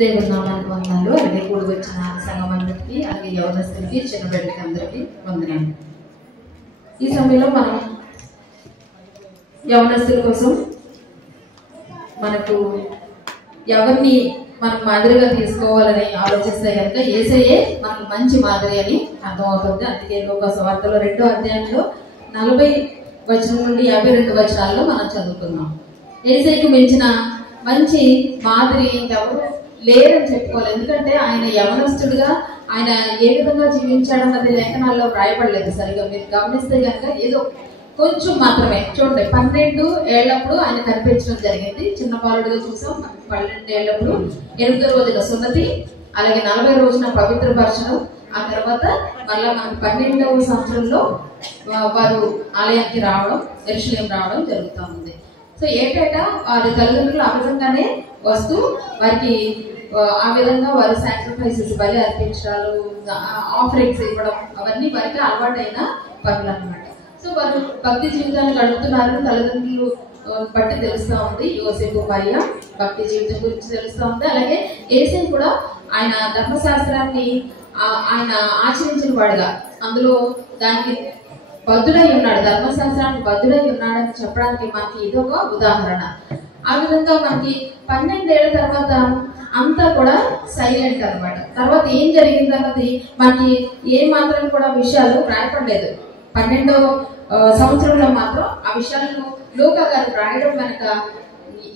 దేవుని నామానికి వందనాలు. అలాగే కూడి వచ్చిన సంఘం అందరికీ, అలాగే యవనస్తులకి, చిన్న బిడ్డలకి అందరికీ వందనాలు. ఈ సమయంలో మనం యవనస్తుల కోసం మనకు ఎవరిని మనం మాదిరిగా తీసుకోవాలని ఆలోచిస్తే కనుక యేసయ్యే మనకు మంచి మాదిరి అని అర్థమవుతుంది. అందుకే లూకా సువార్తలో 2వ అధ్యాయంలో 40 వచనం నుండి 52 వచనాల్లో మనం చదువుకున్నాం. యేసయ్యకు మించిన మంచి మాదిరి ఇంకెవరు లేరని చెప్పుకోవాలి. ఎందుకంటే ఆయన యవనస్తుడిగా ఆయన ఏ విధంగా జీవించాడన్నది లేఖనాల్లో వ్రాయపడలేదు. సరిగా మీరు గమనిస్తే కనుక ఏదో కొంచెం మాత్రమే చూడండి. 12 ఏళ్లప్పుడు ఆయన కనిపించడం జరిగింది. చిన్న బాలుడిగా చూసాం. 12 ఏళ్లప్పుడు 8వ రోజున సున్నతి, అలాగే 40 రోజున పవిత్ర పరచడం, ఆ తర్వాత మళ్ళా మనకు 12వ సంవత్సరంలో వారు ఆలయానికి రావడం, యెరూషలేం రావడం జరుగుతూ ఉంది. సో ఏటేటా వారి తల్లిదండ్రులు ఆ విధంగానే వస్తూ వారికి ఆ విధంగా వారు సాక్రిఫైసెస్ బలి అర్పించడాలు, ఆఫరింగ్స్ ఇవ్వడం అవన్నీ వారికి అలవాటైన పనులు అనమాట. సో వారు భక్తి జీవితాన్ని గడుపుతున్నారు. తల్లిదండ్రులు బట్టి తెలుస్తూ ఉంది. యోసేపు మరియ భక్తి జీవితం గురించి తెలుస్తూ ఉంది. అలాగే యేసయ్య కూడా ఆయన ధర్మశాస్త్రాన్ని ఆయన ఆచరించిన వాడుగా, అందులో దానికి బద్ధుడై ఉన్నాడు, ధర్మశాస్త్రానికి బద్ధుడై ఉన్నాడని చెప్పడానికి మనకి ఇదొక ఉదాహరణ. ఆ విధంగా మనకి 12 ఏళ్ల తర్వాత అంతా కూడా సైలెంట్ అనమాట. తర్వాత ఏం జరిగింది అన్నది మనకి ఏ మాత్రం కూడా విషయాలు రాయపడలేదు. 12వ సంవత్సరంలో మాత్రం ఆ విషయాలను లూకా గారు రాయడం వెనక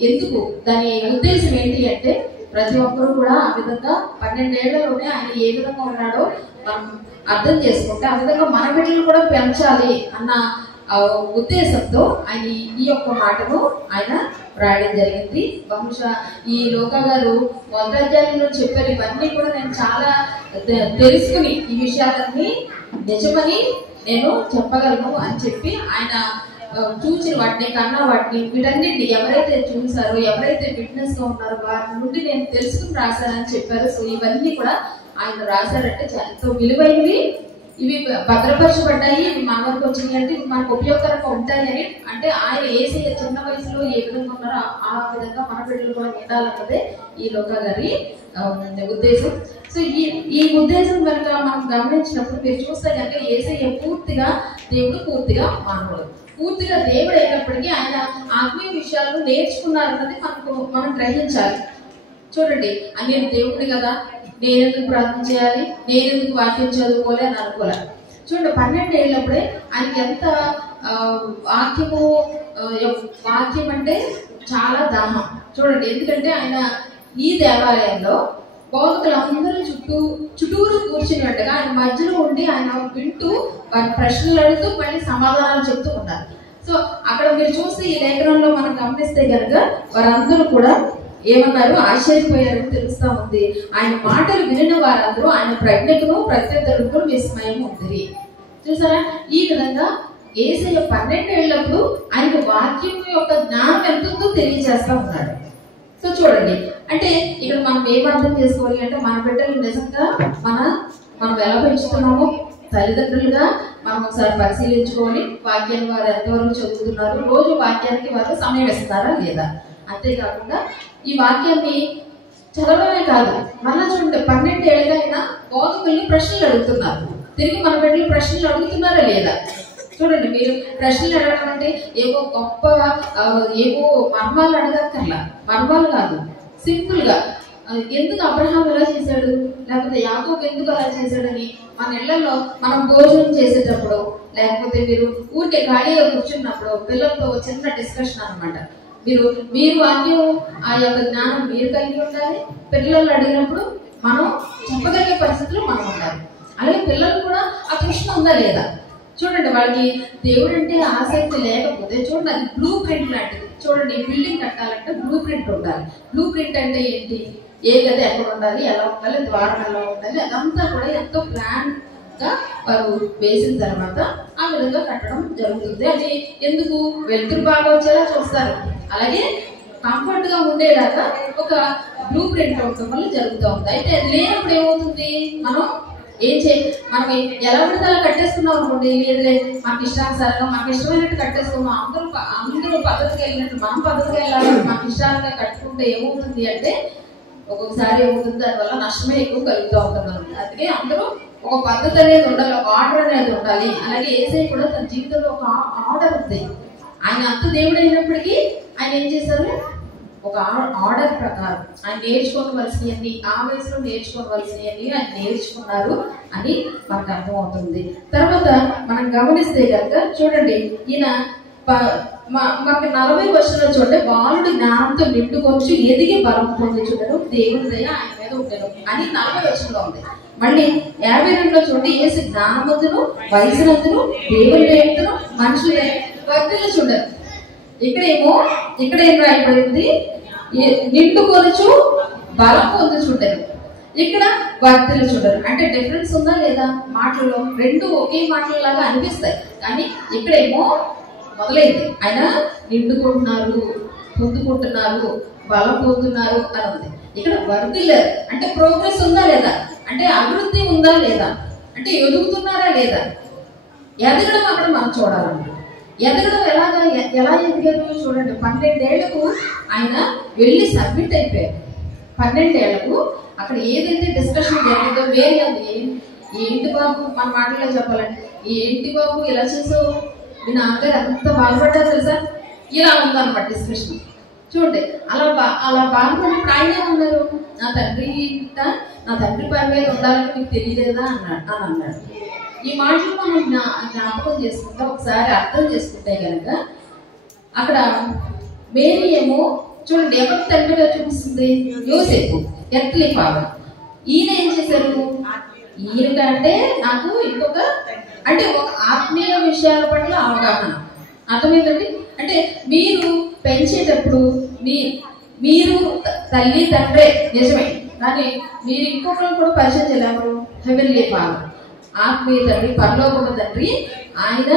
ఎందుకు, దాని ఉద్దేశం ఏంటి అంటే ప్రతి ఒక్కరూ కూడా ఆ విధంగా 12 ఏళ్లలోనే ఆయన ఏ విధంగా ఉన్నాడో మనం అర్థం చేసుకుంటే ఆ విధంగా మన బిడ్డలు కూడా పెంచాలి అన్న ఉద్దేశంతో ఆయన ఈ యొక్క మాటను ఆయన రాయడం జరిగింది. బహుశా ఈ లూకా గారు మొదటి అధ్యాయంలో చెప్పారు. ఇవన్నీ కూడా నేను చాలా తెలుసుకుని ఈ విషయాలన్నీ నిజమని నేను చెప్పగలను అని చెప్పి ఆయన చూసిన వాటిని, కన్నా వాటిని, వీటన్నిటిని ఎవరైతే చూసారో, ఎవరైతే విట్నెస్ గా ఉన్నారో వారి నుండి నేను తెలుసుకుని రాశానని చెప్పారు. సో ఇవన్నీ కూడా ఆయన రాశారంటే ఎంతో విలువైనవి, ఇవి భద్రపరచబడ్డాయి, ఇవి మన వరకు వచ్చినాయి అంటే ఇవి మనకు ఉపయోగకరంగా ఉంటాయి అని. అంటే ఆయన యేసయ్య చిన్న వయసులో ఏ విధంగా ఉన్నారో ఆ విధంగా మన బిడ్డలు కూడా ఉండాలన్నదే ఈ లూకా గారి ఉద్దేశం. సో ఈ ఉద్దేశం కనుక మనం గమనించినప్పుడు మీరు చూస్తే కనుక యేసయ్య పూర్తిగా దేవుడు, పూర్తిగా మానవుడు. పూర్తిగా దేవుడు అయినప్పటికీ ఆయన ఆత్మీయ విషయాలను నేర్చుకున్నారన్నది మనం గ్రహించాలి. చూడండి, నేను దేవుడిని కదా, నేనెందుకు ప్రార్థన చేయాలి, నేనెందుకు వాక్యం చదువుకోలే అని అనుకోలే. చూడండి, 12 ఏళ్ళప్పుడే ఆయనకి ఎంత వాక్యం అంటే చాలా దాహం. చూడండి, ఎందుకంటే ఆయన ఈ దేవాలయంలో బోధకులందరూ చుట్టూరు కూర్చున్నట్టుగా ఆయన మధ్యలో ఉండి ఆయన వింటూ వారి ప్రశ్నలు అడుగుతూ మళ్ళీ సమాధానాలు చెప్తూ ఉన్నారు. సో అక్కడ మీరు చూస్తే ఈ లేఖనంలో మనం గమనిస్తే కనుక వారందరూ కూడా ఏమన్నారు, ఆశ్చర్యపోయారని తెలుస్తా ఉంది. ఆయన మాటలు వినిన వారందరూ ఆయన ప్రజ్ఞకును ప్రత్యర్థులకు విస్మయం ఉంది. చూసారా, ఈ విధంగా యేసయ్య 12 ఏళ్ళప్పుడు ఆయనకు వాక్యం యొక్క జ్ఞానం ఎంతో తెలియజేస్తా ఉన్నాడు. సో చూడండి, అంటే ఇక్కడ మనం ఏం అర్థం చేసుకోవాలి అంటే మన బిడ్డలు నిజంగా మనం ఎలా పెంచుతున్నామో తల్లిదండ్రులుగా మనం ఒకసారి పరిశీలించుకొని వాక్యాన్ని వారు ఎంతవరకు చదువుతున్నారు, రోజు వాక్యానికి వారు సమయం ఇస్తారా లేదా. అంతేకాకుండా ఈ వాక్యాన్ని చదవడమే కాదు, మళ్ళా చూడండి 12 ఏళ్ళకైనా బోధకుల్ని ప్రశ్నలు అడుగుతున్నారు. తిరిగి మన బిడ్డలు ప్రశ్నలు అడుగుతున్నారా లేదా. చూడండి, మీరు ప్రశ్నలు అడగడం అంటే ఏవో గొప్ప ఏవో మర్మాలు అడగక్కర్లా, మర్మాలు కాదు, సింపుల్ గా ఎందుకు అబ్రహాం ఎలా చేశాడు, లేకపోతే యాకోబు ఎందుకు అలా చేశాడని మన ఇళ్లలో మనం భోజనం చేసేటప్పుడు, లేకపోతే మీరు ఊరికే ఖాళీగా కూర్చున్నప్పుడు పిల్లలతో చిన్న డిస్కషన్ అనమాట. మీరు వాక్యం ఆ యొక్క జ్ఞానం మీరు కలిగి ఉండాలి. పిల్లలు అడిగినప్పుడు మనం చెప్పగలిగే పరిస్థితుల్లో మనం ఉండాలి. అలాగే పిల్లలు కూడా ఆ ప్రశ్న ఉందా లేదా. చూడండి, వాళ్ళకి దేవుడు అంటే ఆసక్తి లేకపోతే చూడండి, అది బ్లూ ప్రింట్ లాంటిది. చూడండి, బిల్డింగ్ కట్టాలంటే బ్లూ ప్రింట్ ఉండాలి. బ్లూ ప్రింట్ అంటే ఏంటి, ఏ గది ఎక్కడ ఉండాలి, ఎలా ఉండాలి, ద్వారం ఎలా ఉండాలి, అదంతా కూడా ఎంతో ప్లాన్ గా వారు వేసిన తర్వాత ఆ విధంగా కట్టడం జరుగుతుంది. అది ఎందుకు, వెలుతురు బాగా వచ్చేలా చూస్తారు, అలాగే కంఫర్ట్ గా ఉండేలాగా ఒక బ్లూ ప్రింట్ అవడం వల్ల జరుగుతూ ఉంది. అయితే లేనప్పుడు ఏమవుతుంది, మనం మనం ఎలా పడితే అలా కట్టేసుకున్నాం అనుకోండి, లేదులే మనకి ఇష్టానుసారంగా మనకి ఇష్టమైనట్టు కట్టేసుకున్నాం, అందరూ పద్ధతికి వెళ్ళినట్టు మనం పద్ధతికి వెళ్ళాలి, మనకి ఇష్టాలుగా కట్టుకుంటే ఏమవుతుంది అంటే ఒక్కొక్కసారి ఏమవుతుంది, దానివల్ల నష్టమే ఎక్కువ కలుగుతూ ఉంటుంది. అందుకే అందరూ ఒక పద్ధతి అనేది ఉండాలి, ఒక ఆర్డర్ అనేది ఉండాలి. అలాగే యేసయ్య కూడా తన జీవితంలో ఒక ఆర్డర్ ఉంది. ఆయన అంత దేవుడు అయినప్పటికీ ఆయన ఏం చేశారు, ఒక ఆర్డర్ ప్రకారం ఆయన నేర్చుకోవలసినవన్నీ, ఆ వయసులో నేర్చుకోవలసినవన్నీ ఆయన నేర్చుకున్నారు అని మనకు అర్థమవుతుంది. తర్వాత మనం గమనిస్తే కనుక చూడండి, ఈయన మనకి 40 వర్షంలో చూడండి, బాలుడు జ్ఞానంతో నిండుకొచ్చు ఎదిగి బలం పొందుచుండను, దేవుని దయ ఆయన మీద ఉండను అని 40 వర్షంలో ఉంది. మళ్ళీ 52లో చూడండి, యేసు జ్ఞానమందును వయసునందును దేవుని దయను మనుషుల వర్ధిల్లుచుండను. ఇక్కడ ఏం రాయబడింది, నిండుకొనుచు బలం పొందుచుండను, ఇక్కడ వర్ధిల్లుచుండను. అంటే డిఫరెన్స్ ఉందా లేదా మాటల్లో? రెండు ఒకే మాటలలాగా అనిపిస్తాయి, కానీ ఇక్కడేమో మొదలైంది ఆయన నిండుకుంటున్నారు, పొందుకుంటున్నారు, బలం పొందుతున్నారు అని ఉంది. ఇక్కడ వర్ధిల్లారు అంటే ప్రోగ్రెస్ ఉందా లేదా, అంటే అభివృద్ధి ఉందా లేదా, అంటే ఎదుగుతున్నారా లేదా, ఎదగడం అక్కడ మనం చూడాలన్నమాట. ఎదగడం ఎలా ఎదిగారు చూడండి. 12 ఏళ్లకు ఆయన వెళ్ళి సబ్మిట్ అయిపోయారు. 12 ఏళ్లకు అక్కడ ఏదైతే డిస్కషన్ జరిగిందో వేరే అది, ఏంటి బాబు మన మాటల్లో చెప్పాలంటే, ఏంటి బాబు ఇలా చేసావు, మీ నాన్నగారు ఎంత బాధపడ్డారు తెలుసా, ఇలా ఉందన్నమాట డిస్కషన్. చూడండి అలా బాధపడినప్పుడు ఆయన ఏమన్నారు, నా తండ్రి పని మీద ఉండాలని మీకు తెలియలేదా అని అన్నాడు. ఈ మాటలు మనం జ్ఞాపకం చేసుకుంటే, ఒకసారి అర్థం చేసుకుంటే కనుక అక్కడ మేరీ ఏమో చూడండి ఎవరికి తండ్రిగా చూపిస్తుంది, యోసేపు ఎర్త్లీ ఫాదర్. ఈయన ఏం చేశారు, ఈయన కంటే నాకు ఇంకొక అంటే ఒక ఆత్మీయ విషయాల పట్ల అవగాహన. అర్థమైందండి? అంటే మీరు పెంచేటప్పుడు మీరు తల్లి తండ్రే నిజమే, కానీ మీరు ఇంకొకరు కూడా పరిచయం చేయలేరు. హెవెన్లీ ఫాదర్, ఆత్మీయ తండ్రి, పరలోకపు తండ్రి, ఆయన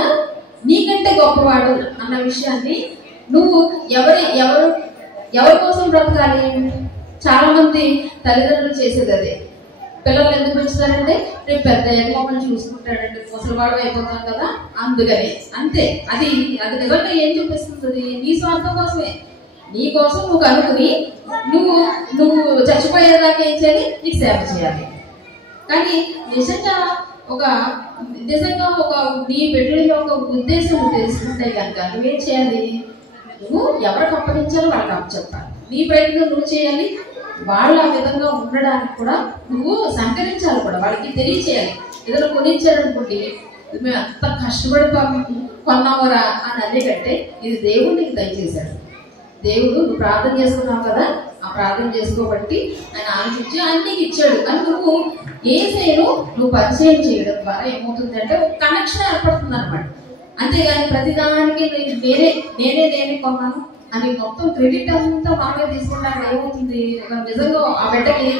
నీకంటే గొప్పవాడు అన్న విషయాన్ని నువ్వు ఎవరి కోసం బ్రతకాలి. చాలా మంది తల్లిదండ్రులు చేసేది అదే. పిల్లలు ఎందుకు పెంచుతారంటే రేపు పెద్ద మమ్మల్ని చూసుకుంటాడంటే, ముసలివాడు అయిపోతాం కదా అందుకని, అంతే. అది నిజంగా ఏం చూపిస్తుంది, నీ స్వార్థం కోసమే. నీ కోసం నువ్వు కనుక్కుని నువ్వు చచ్చిపోయేదాకా ఏం చేయాలి, నీకు సేవ చేయాలి. కానీ నిజంగా ఒక నీ బిడ్డల యొక్క ఉద్దేశం తెలుసుకుంటే కనుక నువ్వేం చేయాలి, నువ్వు ఎవరికి అప్పగించాలో వాళ్ళకి అప్పచెప్పాలి. నీ ప్రయత్నం నువ్వు చేయాలి, వాళ్ళు ఆ విధంగా ఉండడానికి కూడా నువ్వు సంకరించాలి, కూడా వాళ్ళకి తెలియచేయాలి. ఏదైనా కొనిచ్చారనుకోండి, మేము అంత కష్టపడి కొన్నావరా అని అదే కంటే ఇది దేవుడు నీకు దయచేశాడు. దేవుడు నువ్వు ప్రార్థన చేసుకున్నావు కదా, ఆ ప్రార్థన చేసుకోబట్టి ఆయన ఆలోచించి ఆయన నీకు ఇచ్చాడు అని నువ్వు యేసయ్యను నువ్వు పరిచయం చేయడం ద్వారా ఏమవుతుంది అంటే ఒక కనెక్షన్ ఏర్పడుతుంది అనమాట. అంతేగాని ప్రతిదానికి నేనే కొన్నాను అని మొత్తం క్రెడిట్ అంతా మనమే తీసుకున్నాక ఏమవుతుంది, నిజంగా ఆ బిడ్డకి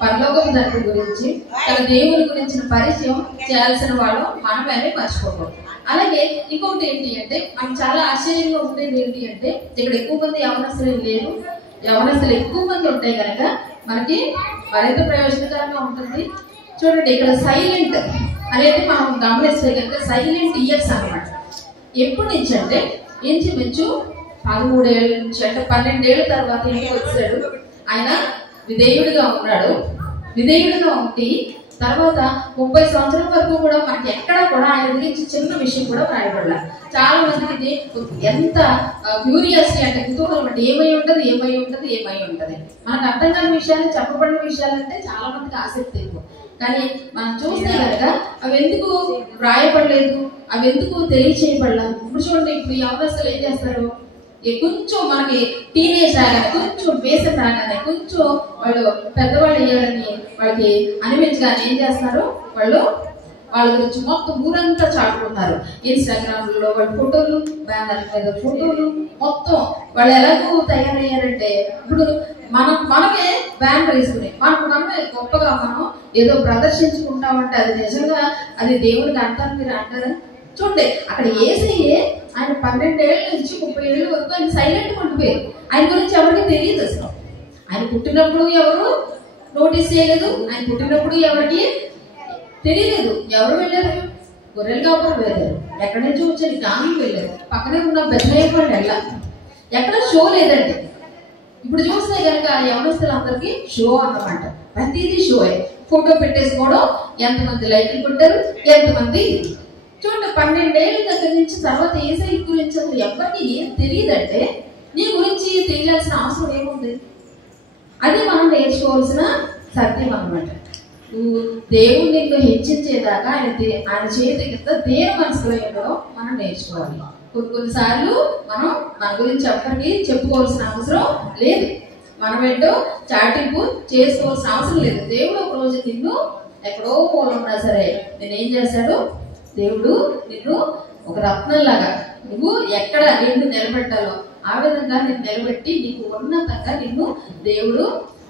పరలోకపు తండ్రి గురించి తన దేవుని గురించిన పరిచయం చేయాల్సిన వాళ్ళు మనమే మర్చిపోకూడదు. అలాగే ఇంకొకటి ఏంటి అంటే, మనకు చాలా ఆశ్చర్యంగా ఉండేది ఏంటి అంటే, ఇక్కడ ఎక్కువ మంది యవనస్తులు లేరు, యవనస్తులు ఎక్కువ మంది ఉంటాయి కనుక మనకి మరింత ప్రయోజనకరంగా ఉంటుంది. చూడండి ఇక్కడ సైలెంట్ అనేది మనం గమనిస్తే కనుక సైలెంట్ ఇయర్స్ అనమాట. ఎప్పటి నుంచి అంటే ఇంచుమించు 13 ఏళ్ళ నుంచి, అంటే 12 ఏళ్ళ తర్వాత ఇంటికి వచ్చాడు. ఆయన విధేయుడిగా ఉన్నాడు. విధేయుడిగా ఉండి తర్వాత 30 సంవత్సరాల వరకు కూడా మనకి ఎక్కడ కూడా ఆయన గురించి చిన్న విషయం కూడా రాయబడలే. చాలా మందికి ఎంత క్యూరియాసిటీ అంటే కుతూహలం అంటే ఏమై ఉంటది మనకు అర్థం కాని విషయాలు, చెప్పబడిన విషయాలంటే చాలా మందికి ఆసక్తి ఎక్కువ. కానీ మనం చూస్తే కనుక అవి ఎందుకు రాయబడలేదు, అవి ఎందుకు తెలియచేయబడలేదు. ఇప్పుడు చూడండి, ఇప్పుడు యవనస్తులు ఏం చేస్తారు, కొంచెం మనకి టీనేజ్ రాగానే, కొంచెం బేసం రాగానే, కొంచెం వాళ్ళు పెద్దవాళ్ళు అయ్యారని వాళ్ళకి అనిపించగానే ఏం చేస్తారు, వాళ్ళ గురించి మొత్తం ఊరంతా చాటుకుంటారు. ఇన్స్టాగ్రామ్లో వాళ్ళ ఫోటోలు, బ్యానర్ మీద ఫోటోలు, మొత్తం వాళ్ళు ఎలాగో తయారయ్యారంటే ఇప్పుడు మనమే బ్యానర్ వేసుకుని మనమే గొప్పగా మనం ఏదో ప్రదర్శించుకుంటామంటే అది నిజంగా అది దేవుడికి అంటారు. మీరు అంటారా? చూడండి అక్కడ యేసయ్యే ఆయన 12 ఏళ్ళ నుంచి 30 ఏళ్ళ వరకు ఆయన సైలెంట్ ఉండిపోయారు. ఆయన గురించి ఎవరికి తెలియదు అసలు. ఆయన పుట్టినప్పుడు ఎవరు నోటీస్ చేయలేదు, ఆయన పుట్టినప్పుడు ఎవరికి తెలియలేదు. ఎవరు వెళ్ళారు? గొర్రెలు కాపురం వెళ్ళారు. ఎక్కడి నుంచి వచ్చారు? గ్రామం వెళ్ళారు. పక్కనే ఉన్న బెత్లెహేం వాళ్ళు వెళ్ళాలి. ఎక్కడ షో లేదండి. ఇప్పుడు చూస్తే కనుక యవనస్తులందరికీ షో అన్నమాట. ప్రతిదీ షో. ఫోటో పెట్టేసుకోవడం, ఎంతమంది లైకులు కొట్టారు, ఎంతమంది చూడండి. 12 ఏళ్ళ దగ్గర నుంచి తర్వాత యేసయ్య గురించి అసలు ఎవరికి ఏం తెలియదంటే నీ గురించి తెలియాల్సిన అవసరం ఏముంది? అది మనం నేర్చుకోవాల్సిన సత్యం అన్నమాట. నువ్వు దేవుడు నిన్ను హెచ్చించేదాకా ఆయన చేతి కింద దేని మనసులో ఉండడం మనం నేర్చుకోవాలి. కొన్నిసార్లు మనం మన గురించి ఎవరికి చెప్పుకోవాల్సిన అవసరం లేదు. మనం ఏంటో చాటింపు చేసుకోవాల్సిన అవసరం లేదు. దేవుడు ఒక రోజు నిన్ను ఎక్కడో ఉన్నా సరే నేనేం చేశాడు? దేవుడు నిన్ను ఒక రత్నంలాగా నువ్వు ఎక్కడ నిన్ను నిలబెట్టాలో ఆ విధంగా నిన్ను నిలబెట్టి నీకు ఉన్నతంగా నిన్ను దేవుడు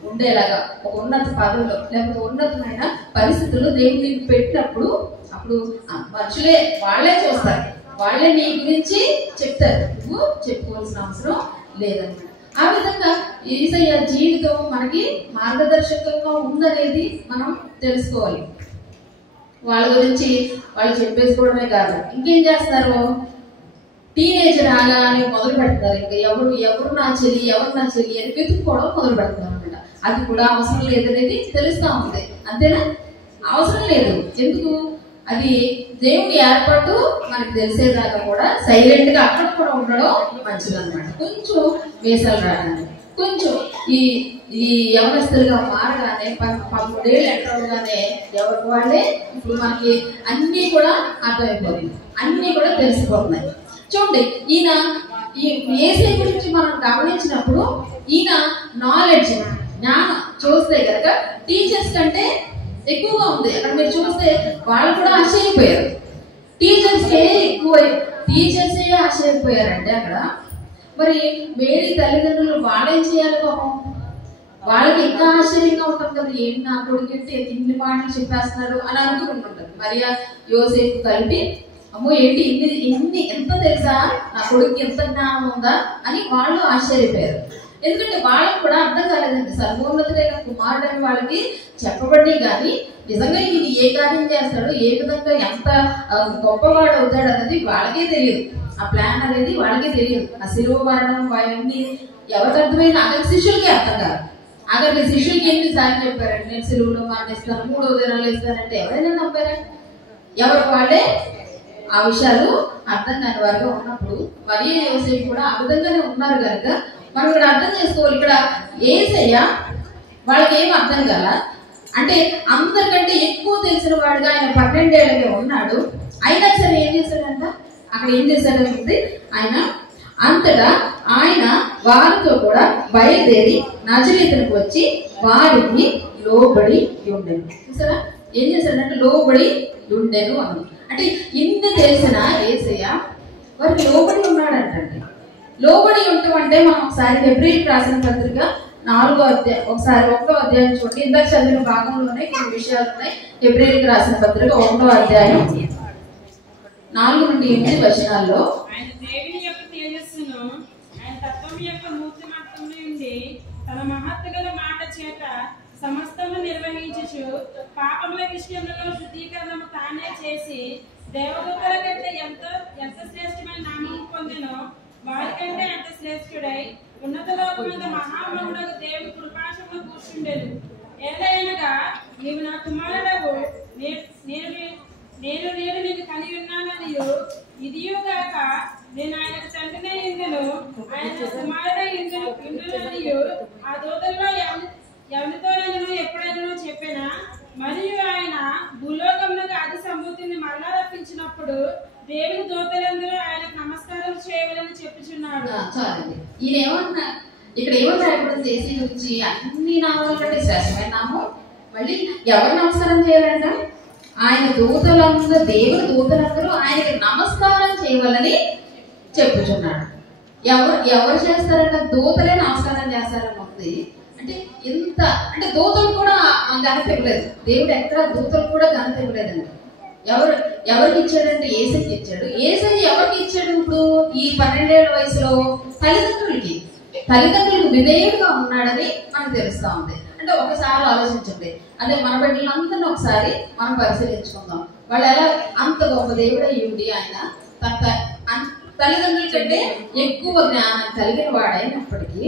ఉండేలాగా ఒక ఉన్నత పదవిలో లేకపోతే ఉన్నతమైన పరిస్థితుల్లో దేవుడు నిన్ను పెట్టినప్పుడు అప్పుడు మనుషులే వాళ్ళే చూస్తారు. వాళ్ళే నీ గురించి చెప్తారు. నువ్వు చెప్పుకోవాల్సిన అవసరం లేదన్నమాట. ఆ విధంగా యేసయ్య జీవితం మనకి మార్గదర్శకంగా ఉందనేది మనం తెలుసుకోవాలి. వాళ్ళ గురించి వాళ్ళు చెప్పేసుకోవడమే కాదు, ఇంకేం చేస్తారు? టీనేజర్ రాగానే మొదలు పెడతారు. ఇంకా ఎవరు నా చెల్లి అని వెతుక్కోవడం మొదలు పెడతారు అనమాట. అది కూడా అవసరం లేదనేది తెలుస్తా ఉంది. అంతేనా? అవసరం లేదు. ఎందుకు? అది దేవుని ఏర్పాటు మనకి తెలిసేదాకా కూడా సైలెంట్ గా అక్కడ కూడా ఉండడం మంచిది అనమాట. కొంచెం వేసాలు రాగానే, కొంచెం ఈ యవనస్తులుగా మారగానే 13 ఏళ్ళు ఎంటగానే ఎవరికి వాళ్ళే ఇప్పుడు మనకి అన్ని కూడా అర్థమైపోతుంది, అన్ని కూడా తెలిసిపోతున్నాయి. చూడండి, ఈయన ఈ యేసయ్య గురించి మనం గమనించినప్పుడు ఈయన నాలెడ్జ్ జ్ఞానం చూస్తే కనుక టీచర్స్ కంటే ఎక్కువగా ఉంది. అక్కడ మీరు చూస్తే వాళ్ళు కూడా ఆశ్చర్యపోయారు. టీచర్సే ఆశ్చర్యపోయారంటే అక్కడ మరి మేరీ తల్లిదండ్రులు వాళ్ళేం చేయాలి? పాపం వాళ్ళకి ఇంకా ఆశ్చర్యంగా ఉంటుంది కదా, ఏంటి నా కొడుకు ఇన్ని మాటలు చెప్పేస్తున్నాడు అని అనుకుంటుంటారు. మరియా యోసేపు కలిపి అమ్మో ఏంటి ఇన్ని ఎంత తెలుసా, నా కొడుకు ఎంత జ్ఞానం ఉందా అని వాళ్ళు ఆశ్చర్యపోయారు. ఎందుకంటే వాళ్ళకి కూడా అర్థం కాలేదండి. సర్వోన్నతుడైన కుమారుడు అని వాళ్ళకి చెప్పబడి కానీ నిజంగా ఇది ఏ కార్యం చేస్తాడో, ఏ విధంగా ఎంత గొప్పవాడు అవుతాడు అన్నది వాళ్ళకే తెలియదు. ఆ ప్లాన్ అనేది వాళ్ళకే తెలియదు. ఆ శిలువ మరణం అవన్నీ ఎవరికి అర్థమైంది? అక్కడి శిష్యులకి అర్థం కాదు. అక్కడికి శిష్యులకి ఎన్నిసార్లు చెప్పారండి నేను శిలువలో మరణిస్తాను, 3వ దినాలు ఇస్తానంటే ఎవరైనా నమ్మారా? ఎవరికి వాళ్ళే ఆ విషయాలు అర్థం కాని వారిగా ఉన్నప్పుడు మరియా యోసేపు కూడా ఆ విధంగానే ఉన్నారు కనుక మనం ఇక్కడ అర్థం చేసుకోవాలి. ఇక్కడ యేసయ్య వాళ్ళకి ఏం అర్థం కాల అంటే అందరికంటే ఎక్కువ తెలిసిన వాడుగా ఆయన 12 ఏళ్ళకే ఉన్నాడు. అయినా సరే ఏం చేశాడంట? అక్కడ ఏం చేశాడంటే ఆయన అంతటా ఆయన వారితో కూడా బయలుదేరి నజరేతునికి వచ్చి వారికి లోబడి ఉండెను. చూసారా ఏం చేశాడంటే లోబడి ఉండెను అని. అంటే ఇంత తెలిసిన యేసయ్య వారికి లోబడి ఉన్నాడంటండి. లోబడి ఉండటం అంటే మనం ఒకసారి హెబ్రీయులకు రాసిన పత్రిక 4వ అధ్యాయం ఒకసారి 1వ అధ్యాయం చూడండి. ఇందాక చదివిన భాగంలోనే కొన్ని విషయాలు ఉన్నాయి. హెబ్రీయులకు రాసిన పత్రిక 1వ అధ్యాయం 4 నుండి 8 వచనాల్లో ఆయన దేవుని యొక్క తేజస్సును ఆయన తత్వం యొక్క మూర్తిమత్వము నుండి తన మహత్తుగల మాట చేత సమస్తము నిర్వహించుచు పాపముల విషయంలో శుద్ధీకరణము తానే చేసి దేవదూతల కంటే ఎంత శ్రేష్టమైన నామం పొందినో వారికంటే ఎంత శ్రేష్ఠుడై ఉన్నత లోకమందు మహామహుడకు దేవుని కృపాశమును కూర్చుండెను. ఏదైనగా నీవు నా కుమారుడవు, నేను నిన్ను కని ఉన్నాననియు ఇదియు గాక నేను ఆయనకు తండ్రినే ఇందును ఆయన కుమారుడై ఇందుననియు ఆ దూతల్లో ఎవరితోనైనా ఎప్పుడైనా చెప్పినా మరియు ఆయన భూలోకములకు ఆది సంభూతిని మరలా రప్పించినప్పుడు దేవుని దూతలందరూ ఆయనకు నమస్కారం చేయవాలని చెప్పుచున్నాడు. ఈయన ఏమన్నా ఇక్కడ ఏమన్నా రాయబడింది యేసయ్య గురించి? అన్ని నామాల కంటే శ్రేష్టమైన నామం. మళ్ళీ ఎవరు నమస్కారం చేయాలంట? ఆయన దూతలందరూ, దేవుని దూతలందరూ ఆయనకి నమస్కారం చేయవాలని చెప్పుచున్నాడు. ఎవరు చేస్తారంట? దూతలే నమస్కారం చేస్తారని ఉంది. అంటే ఇంత అంటే దూతలు కూడా ఘనత ఇవ్వలేదు. దేవుడు ఎక్కడ దూతలు కూడా ఘనత ఇవ్వలేదండి. ఎవరికి ఇచ్చాడంటే యేసయ్యకి ఇచ్చాడు. యేసయ్య ఎవరికి ఇచ్చాడు? ఇప్పుడు ఈ 12 ఏళ్ల వయసులో తల్లిదండ్రులకి. తల్లిదండ్రులకు విధేయుడుగా ఉన్నాడని మనకు తెలుస్తా ఉంది. అంటే ఒకసారి ఆలోచించండి, అదే మన బిడ్డలందరినీ ఒకసారి మనం పరిశీలించుకుందాం. వాళ్ళు ఎలా అంత గొప్ప దేవుడై ఉండి ఆయన తల్లిదండ్రుల కంటే ఎక్కువ జ్ఞానం కలిగిన వాడైనప్పటికీ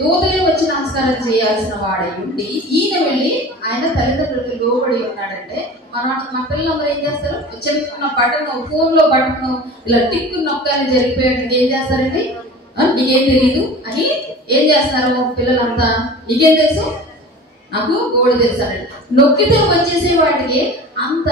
దూతలే వచ్చి నమస్కారం చేయాల్సిన వాడై ఉండి ఈయన వెళ్ళి ఆయన తల్లిదండ్రులకు లోబడి ఉన్నాడంటే మన పిల్లలందరూ ఏం చేస్తారు? చిన్న బటన్, ఫోన్ లో బటన్ ఇలా టిక్ నొక్కాలని జరిగిపోయాడు ఏం చేస్తారండి? నీకేం తెలీదు అని ఏం చేస్తారు పిల్లలంతా? నీకేం తెలుసు, నాకు గోడు తెలుసానండి. నొక్కితే వచ్చేసే వాటికి అంత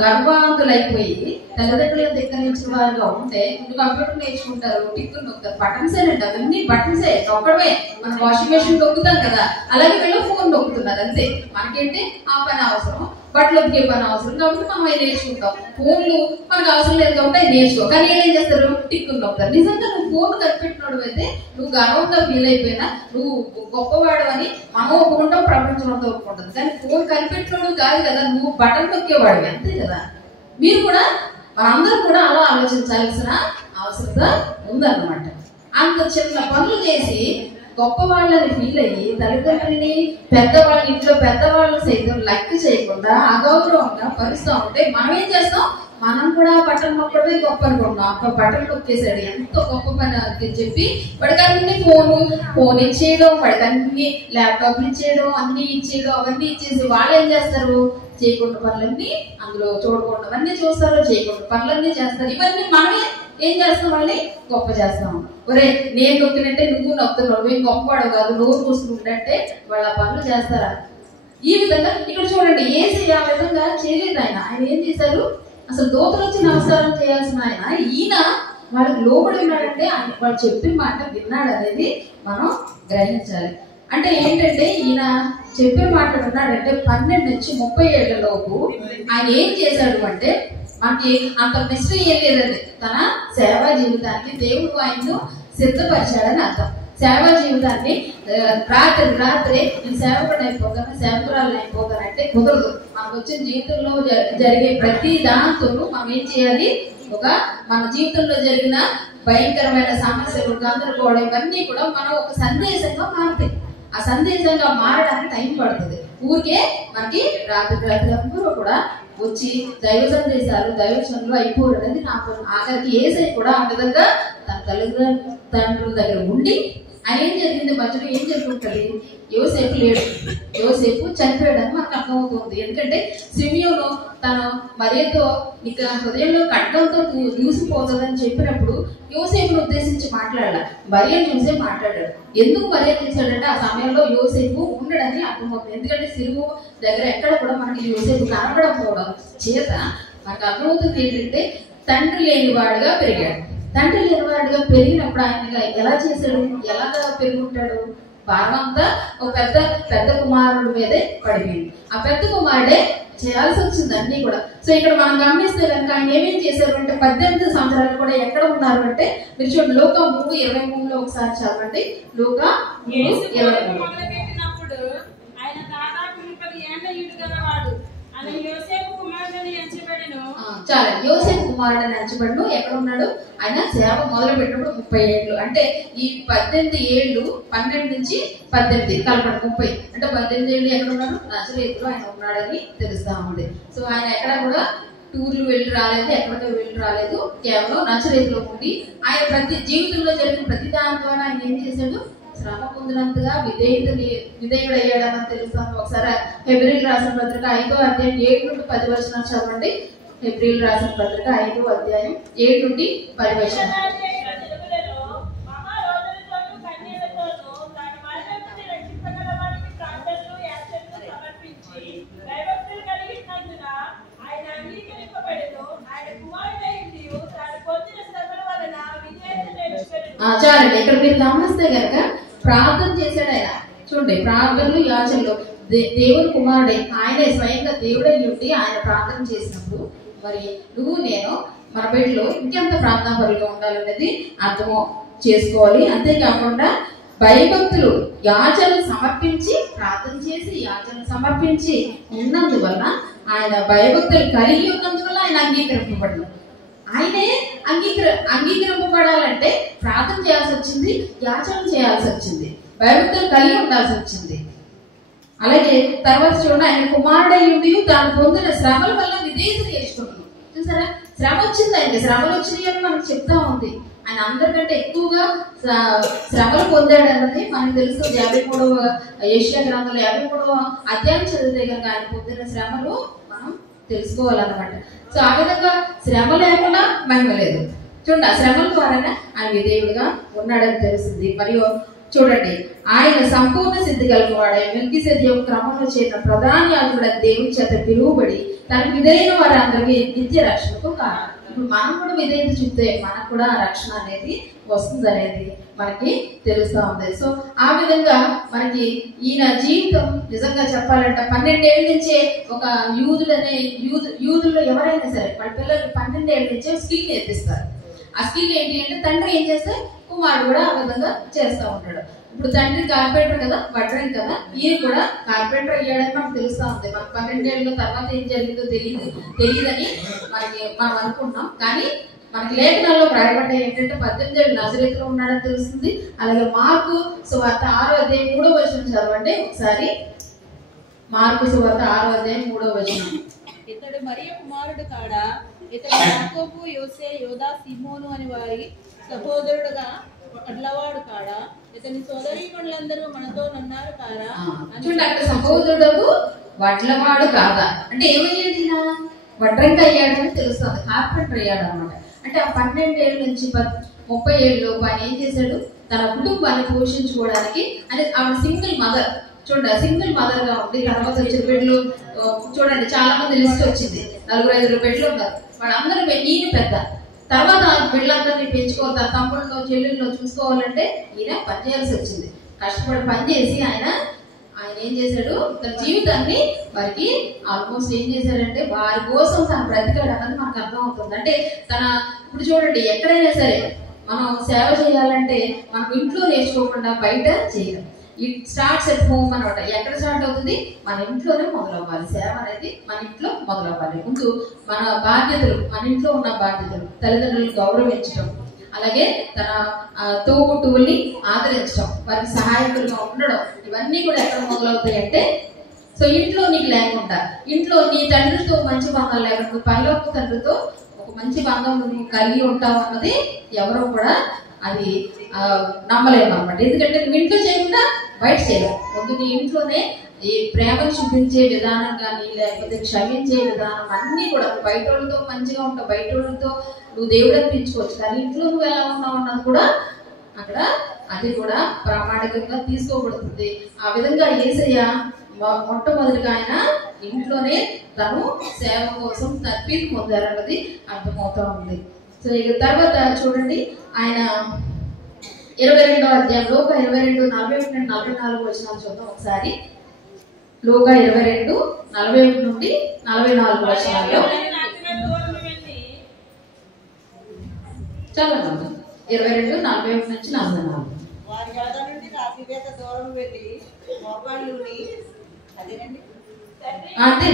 గర్భవంతులైపోయి తల్లిదండ్రుల దగ్గర నుంచి వారుగా ఉంటే కంప్యూటర్ నేర్చుకుంటారు, టిక్ నొక్కుతారు. బటన్స్ అండి, అవన్నీ బటన్సే, నొక్కడమే. మనం వాషింగ్ మెషిన్ నొక్కుతాం కదా, అలాగే వీళ్ళు ఫోన్ నొక్కుతున్నారు అంతే. మనకేంటి ఆ పని అవసరం, బట్టలు ఉతికే పని అవసరం కాబట్టి మనం అవి నేర్చుకుంటాం. ఫోన్లు మనకు అవసరం లేదు కాబట్టి అవి నేర్చుకో. కానీ ఏం చేస్తారు? టిక్ నొక్కుతారు. నిజంగా నువ్వు ఫోన్ కనిపెట్టినోడు అయితే నువ్వు గర్వంగా ఫీల్ అయిపోయినా నువ్వు గొప్పవాడు అని మనం ఒప్పుకుంటాం, ప్రపంచం అంతా ఒప్పుకుంటుంది. కానీ ఫోన్ కనిపెట్టినోడు కాదు కదా, నువ్వు బటన్ నొక్కేవాడు అంతే కదా. మీరు కూడా మనందరూ కూడా అలా ఆలోచించాల్సిన అవసరత ఉందన్నమాట. అంత చిన్న పనులు చేసి గొప్ప వాళ్ళని ఫీల్ అయ్యి తల్లిదండ్రుల్ని పెద్దవాళ్ళ ఇంట్లో పెద్దవాళ్ళని సైతం లెక్క చేయకుండా అగౌరవంగా పరుస్తూ ఉంటే మనం ఏం చేస్తాం? మనం కూడా బట్టలు నొక్కడమే గొప్ప అనుకుంటున్నాం. అప్పుడు బట్టలు నొక్కేసాడు ఎంతో గొప్ప పని అని చెప్పి వాడికి అన్ని ఫోన్ ఇచ్చేయడం, వాడికి అన్ని ల్యాప్టాప్లు ఇచ్చేయడం, అన్ని ఇచ్చేయడం, అవన్నీ ఇచ్చేసి వాళ్ళు ఏం చేస్తారు? చేయకుండా పనులన్నీ అందులో చూడకుండా అవన్నీ చూస్తారు, చేయకుండా పనులన్నీ చేస్తారు. ఇవన్నీ మనమే ఏం చేస్తాం? వాళ్ళని గొప్ప చేస్తాం. ఒరే నేను నొక్కినట్టే నువ్వు నొక్కుతున్నావు, నువ్వు గొప్పవాడు కాదు, నోరు మూసుకుంటే వాళ్ళ పనులు చేస్తారా? ఈ విధంగా ఇక్కడ చూడండి, ఏసీ ఆ విధంగా చేయలేదు. ఆయన ఏం చేశారు? అసలు దూతలు వచ్చి నమస్కారం చేయాల్సిన ఆయన ఈయన వాళ్ళకి లోబడి ఉన్నాడంటే ఆయన వాళ్ళు చెప్పిన మాట విన్నాడు అనేది మనం గ్రహించాలి. అంటే ఏంటంటే ఈయన చెప్పిన మాట విన్నాడంటే 12 నుంచి 30 ఏళ్ల లోపు ఆయన ఏం చేశాడు అంటే మనకి అంత మిస్టరీ ఏం లేదండి. తన సేవా జీవితానికి దేవుడు ఆయన్ను సిద్ధపరిచాడని అర్థం. సేవా జీవితాన్ని రాత్రి నేను సేవకుడు అయిపోతాను, సేవకురాలు అయిపోతానంటే కుదరదు. మనకు వచ్చిన జీవితంలో జరిగే ప్రతి దాంతోనూ మనం ఏం చేయాలి? మన జీవితంలో జరిగిన భయంకరమైన సమస్యలు, గందరగోళం ఇవన్నీ కూడా మనం ఒక సందేశంగా మారుతాయి. ఆ సందేశంగా మారడానికి టైం పడుతుంది. ఊరికే మనకి రాత్రి అందరూ కూడా వచ్చి దైవ సందేశాలు దైవచనులు అయిపోరు అనేది నాకు. ఆఖరికి ఏసై కూడా ఆ విధంగా తన తల్లిదండ్రుల దగ్గర ఉండి ఆయన ఏం జరిగింది? మధ్యలో ఏం జరుగుతుంది? యోసేపు లేడు, యోసేపు చనిపోయాడని మనకు అర్థమవుతుంది. ఎందుకంటే సిమియోను తన మరియతో ఇక హృదయంలో ఖడ్గంతో దూసిపోతుందని చెప్పినప్పుడు యోసేపును ఉద్దేశించి మాట్లాడాల, మరియను చూసే మాట్లాడాడు. ఎందుకు మరియ చూశాడంటే ఆ సమయంలో యోసేపు ఉండడని అర్థమవుతుంది. ఎందుకంటే సిలువ దగ్గర ఎక్కడ కూడా మనకి యోసేపు కనబడకపోవడం చేత మనకు అర్థమవుతుంది ఏంటంటే తండ్రి లేనివాడుగా పెరిగాడు. తండ్రి లేనివాడుగా పెరిగినప్పుడు ఆయన ఎలా చేశాడు? ఎలాగా పెరుగుంటాడు? భారం అంతా ఒక పెద్ద కుమారుడి మీదే పడిపోయింది. ఆ పెద్ద కుమారుడే చేయాల్సి వచ్చింది అన్ని కూడా. సో ఇక్కడ మనం గమనిస్తే కనుక ఆయన ఏమేం చేశారు అంటే 18 సంవత్సరాలు కూడా ఎక్కడ ఉన్నారు అంటే మీరు చూడండి, లూకా 3:23 ఒకసారి చదవండి. లూకా 3:23. ఆయన దాదాపు 30 ఏళ్ల ఈడు గలవాడు. ఆయన యోసేపు కుమారుడని ఎంచబడెను. చాలా యోసేపు కుమారుడని ఎంచబడను. ఎక్కడ ఉన్నాడు? ఆయన సేవ మొదలు పెట్టినప్పుడు 30 ఏళ్ళు. అంటే ఈ 18 ఏళ్ళు 12 నుంచి 18 కలపడం 30 అంటే 18 ఏళ్ళు ఎక్కడ ఉన్నాడు? నజరేతులో ఆయన ఉన్నాడని తెలుస్తా ఉంది. సో ఆయన ఎక్కడ కూడా టూర్లు వెళ్ళి రాలేదు, ఎక్కడికి వెళ్ళి రాలేదు, కేవలం నజరేతులో ఉండి ఆయన ప్రతి జీవితంలో జరిగిన ప్రతి దాని ద్వారా ఆయన ఏం చేశాడు? శ్రమ పొందినంతగా విధేయుడు అయ్యాడని తెలుస్తాను. ఒకసారి హెబ్రీయులకు రాసిన పత్రిక 5వ అధ్యాయం 7 నుండి 10 వచనాలు చదవండి. హెబ్రీయులకు రాసిన పత్రిక 5వ అధ్యాయం 7 నుండి 10 వచనాలు. చాలండి. ఇక్కడ మీరు గమనిస్తే కనుక ప్రార్థన చేశాడు ఆయన. చూడండి, ప్రార్థనలు యాచనలు దేవుని కుమారుడే, ఆయనే స్వయంగా దేవుడై ఉండి ఆయన ప్రార్థన చేసినప్పుడు మరి నువ్వు నేను మన బిడ్డలో ఇంకెంత ప్రార్థనా పరులుగా ఉండాలనేది అర్థం చేసుకోవాలి. అంతేకాకుండా భయభక్తులు యాచనలు సమర్పించి ప్రార్థన చేసి యాచనలు సమర్పించి ఉన్నందువల్ల ఆయన భయభక్తులు కలిగి ఉన్నందువల్ల ఆయన అంగీకరింపబడ్డాడు. ఆయనే అంగీకరింపబడాలంటే ప్రార్థన చేయాల్సి వచ్చింది, యాచన చేయాల్సి వచ్చింది, భయభక్తులు కలిగి ఉండాల్సి వచ్చింది. అలాగే తర్వాత చూడండి, ఆయన కుమారుడై ఉండి తాను పొందిన శ్రమల వల్ల విధేయత నేర్చుకుంటున్నాం. చూసారా, శ్రమ వచ్చింది, ఆయనకి శ్రమలు వచ్చినాయి అని మనకు చెప్తా ఉంది. ఆయన అందరికంటే ఎక్కువగా శ్రమలు పొందాడు అన్నది మనకు తెలుసు. 53వ యెషయా గ్రంథంలో 53వ అధ్యాయం చదివితే కనుక ఆయన పొందిన శ్రమలు మనం తెలుసుకోవాలన్నమాట. సో ఆ విధంగా శ్రమ లేకుండా మహిమ లేదు. చూడండి, ఆ శ్రమల ద్వారానే ఆయన విధేయుడుగా ఉన్నాడని తెలిసింది. మరియు చూడండి, ఆయన సంపూర్ణ సిద్ధి కలుగువాడే మెల్కీసెదెకు క్రమంలో చేరిన ప్రధాన యాజకుడైన దేవుని చేత పిలువబడి తనకు విధేయైన వారందరికీ నిత్య రక్షణకు కారణం. ఇప్పుడు మనం కూడా విధేయత చూస్తే మనకు కూడా రక్షణ అనేది వస్తుంది అనేది మనకి తెలుస్తా ఉంది. సో ఆ విధంగా మనకి ఈయన జీవితం నిజంగా చెప్పాలంటే 12 ఏళ్ళ నుంచే ఒక యూదుల్లో ఎవరైనా సరే వాళ్ళ పిల్లలు 12 ఏళ్ళ నుంచే స్కిల్ నేర్పిస్తారు. ఆ స్కిల్ ఏంటి అంటే తండ్రి ఏం చేస్తే కుమారుడు కూడా ఆ విధంగా చేస్తూ ఉంటాడు. ఇప్పుడు తండ్రి కార్పొరేటర్ కదా, వడ్రంగి కదా, ఈయన కూడా కార్పొరేటర్ అయ్యాడని మనకు తెలుస్తా ఉంది. మనకు 12 ఏళ్ళ తర్వాత ఏం జరిగిందో తెలియదని మనం అనుకుంటున్నాం. కానీ మనకి లేఖనాల్లో రాయబడ్డ ఏంటంటే 18 ఏళ్ళు నజరేతులో ఉన్నాడని తెలుస్తుంది. అలాగే మార్కు సువార్త 6వ అధ్యాయం 3వ వచనం చదవండి ఒకసారి. మార్కు సువార్త 6వ అధ్యాయం 3వ వచనం. ఇతడు మరియ కుమారుడు కాడా? ఇతడు యాకోబు, యోసే, యోదా, సీమోను అని వారి సహోదరుడుగా అడ్లవాడు కాడా? ఇతని సోదరీమణులందరూ మనతో నన్నారు కారా? చూడండి, అక్కడ సహోదరుడు వడ్లవాడు కాదా అంటే ఏమయ్యాడు? ఈయన వడ్రంగి అయ్యాడని తెలుస్తుంది, కార్పెంటర్ అయ్యాడు అనమాట. అంటే ఆ 12 ఏళ్ళ నుంచి 30 ఏళ్ళు ఆయన ఏం చేశాడు? తన కుటుంబాన్ని పోషించుకోవడానికి. అంటే ఆవిడ సింగిల్ మదర్. చూడండి, సింగిల్ మదర్ గా ఉంది. తర్వాత వచ్చిన బిడ్డలు చూడండి, చాలా మంది లిస్ట్ వచ్చింది, 4-5 బిడ్డలు ఉన్నారు. వాళ్ళందరూ ఈయన పెద్ద. తర్వాత బిడ్డలందరినీ పెంచుకోవాలి, తన తమ్ముళ్ళలో చెల్లెల్లో చూసుకోవాలంటే ఈయన పనిచేయాల్సి వచ్చింది. కష్టపడి పనిచేసి ఆయన ఏం చేశాడు? తన జీవితాన్ని వారికి ఆల్మోస్ట్ ఏం చేశాడంటే వారి కోసం తను బ్రతికాడు అన్నది మనకు అర్థం అవుతుంది. అంటే ఇప్పుడు చూడండి, ఎక్కడైనా సరే మనం సేవ చేయాలంటే మనం ఇంట్లో నేర్చుకోకుండా బయట చేయాలి. ఇట్ స్టార్ట్స్ ఎట్ హోమ్ అనమాట. ఎక్కడ స్టార్ట్ అవుతుంది? మన ఇంట్లోనే మొదలవ్వాలి. సేవ అనేది మన ఇంట్లో మొదలవ్వాలి. ముందు మన బాధ్యతలు, మన ఇంట్లో ఉన్న బాధ్యతలు, తల్లిదండ్రులను గౌరవించడం, అలాగే తన తోబుట్టువుల్ని ఆదరించడం, వారికి సహాయకులుగా ఉండడం, ఇవన్నీ కూడా ఎక్కడ మొదలవుతాయి అంటే సో ఇంట్లో నీకు లేకుండా, ఇంట్లో నీ తండ్రితో మంచి బంధం లేకుండా పరలోక తండ్రితో ఒక మంచి బంధం నువ్వు కలిగి ఉంటావు అన్నది ఎవరో కూడా అది నమ్మలేము అనమాట. ఎందుకంటే నువ్వు ఇంట్లో చేయకుండా బయట చేయలేవు. ముందు నీ ఇంట్లోనే ఈ ప్రేమను చూపించే విధానం కానీ, లేకపోతే క్షమించే విధానం అన్నీ కూడా బయట వాళ్ళతో మంచిగా ఉంటావు, బయట వాళ్ళతో నువ్వు దేవుడు అనిపించుకోవచ్చు, కానీ ఇంట్లో నువ్వు ఎలా ఉన్నావు అన్నది కూడా అక్కడ అది కూడా ప్రామాణికంగా తీసుకోబడుతుంది. ఆ విధంగా యేసయ్య మొట్టమొదటిగా ఆయన ఇంట్లోనే తను సేవ కోసం తర్ఫీదు పొందారన్నది అర్థమవుతా ఉంది. సో ఇక తర్వాత చూడండి, ఆయన 22వ అధ్యాయం లూకా 22:41-44 వచనాలు చూద్దాం ఒకసారి. లూకా 22:41 నుండి 44 వచనాల్లో చదవండి. 22:41 నుంచి 44. వారి వద్ద నుండి రాతివేత దూరం వెళ్ళి మోకాళ్ళుని అదేనండి అంతే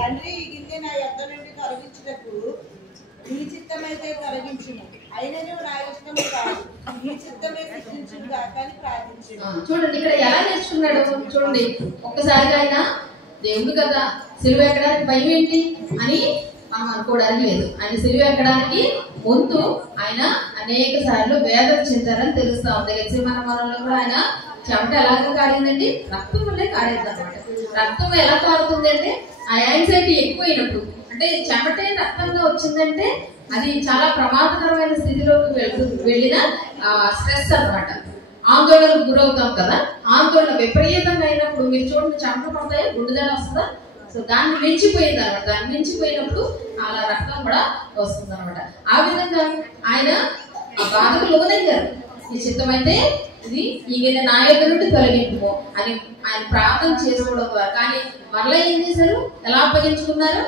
తండ్రి ఈ గిన్నె నా యొద్ద నుండి తొలగించుటకు నీ చిత్తమైతే తొలగించును, అయినను నా ఇష్టము కాదు, నీ చిత్తమే సిద్ధించును గాక అని ప్రార్థించును. చూడండి, ఇక్కడ ఎలా నేర్చుకున్నాడు చూడండి. ఒక్కసారిగా ఆయన దేవుడు కదా, సిలువ ఎక్కడానికి భయం ఏంటి అని మనం అనుకోవడానికి లేదు. ఆయన సిలువ ఎక్కడానికి ముందు ఆయన అనేక సార్లు వేదన చెందారని తెలుస్తా ఉంది. గెత్సేమనే కూడా ఆయన చెమట ఎలాగ కారిందండి? రక్తం వల్లే కారేది అనమాట. రక్తం ఎలా కారుతుంది అంటే ఆ యాంగ్జైటీ ఎక్కువైనప్పుడు, అంటే చెమటే రక్తంగా వచ్చిందంటే అది చాలా ప్రమాదకరమైన స్థితిలోకి వెళ్ళిన స్ట్రెస్ అన్నమాట. ఆందోళనకు గురవుతాం కదా, ఆందోళన విపరీతంగా అయినప్పుడు మీరు చూడండి చెమట పడతాయి, గుండెదడ వస్తుందా? సో దాన్ని మించిపోయింది అనమాట. దాన్ని మించిపోయినప్పుడు అలా రక్తం కూడా వస్తుంది అనమాట. ఆ విధంగా ఆయన ఆ బాధకు లోనయ్యారు. ఈ చిత్తమైతే ఇది ఈయన నా యొక్క నుండి తొలగింపు అని ఆయన ప్రార్థన చేసుకోవడం ద్వారా. కానీ మరలా ఏం చేశారు? ఎలా అప్పగించుకున్నారు?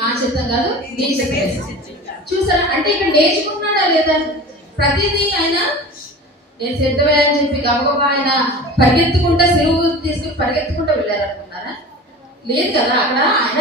నా చిత్తం కాదు నీ చిత్తం. చూసారా? అంటే ఇక్కడ నేర్చుకున్నాడా లేదా? ప్రతిదీ ఆయన నేను సిద్ధమే అని చెప్పి గబగబా ఆయన పరిగెత్తుకుంటా సిలువు తీసుకుని పరిగెత్తుకుంటా వెళ్ళారనుకున్నారా? లేదు కదా. అక్కడ ఆయన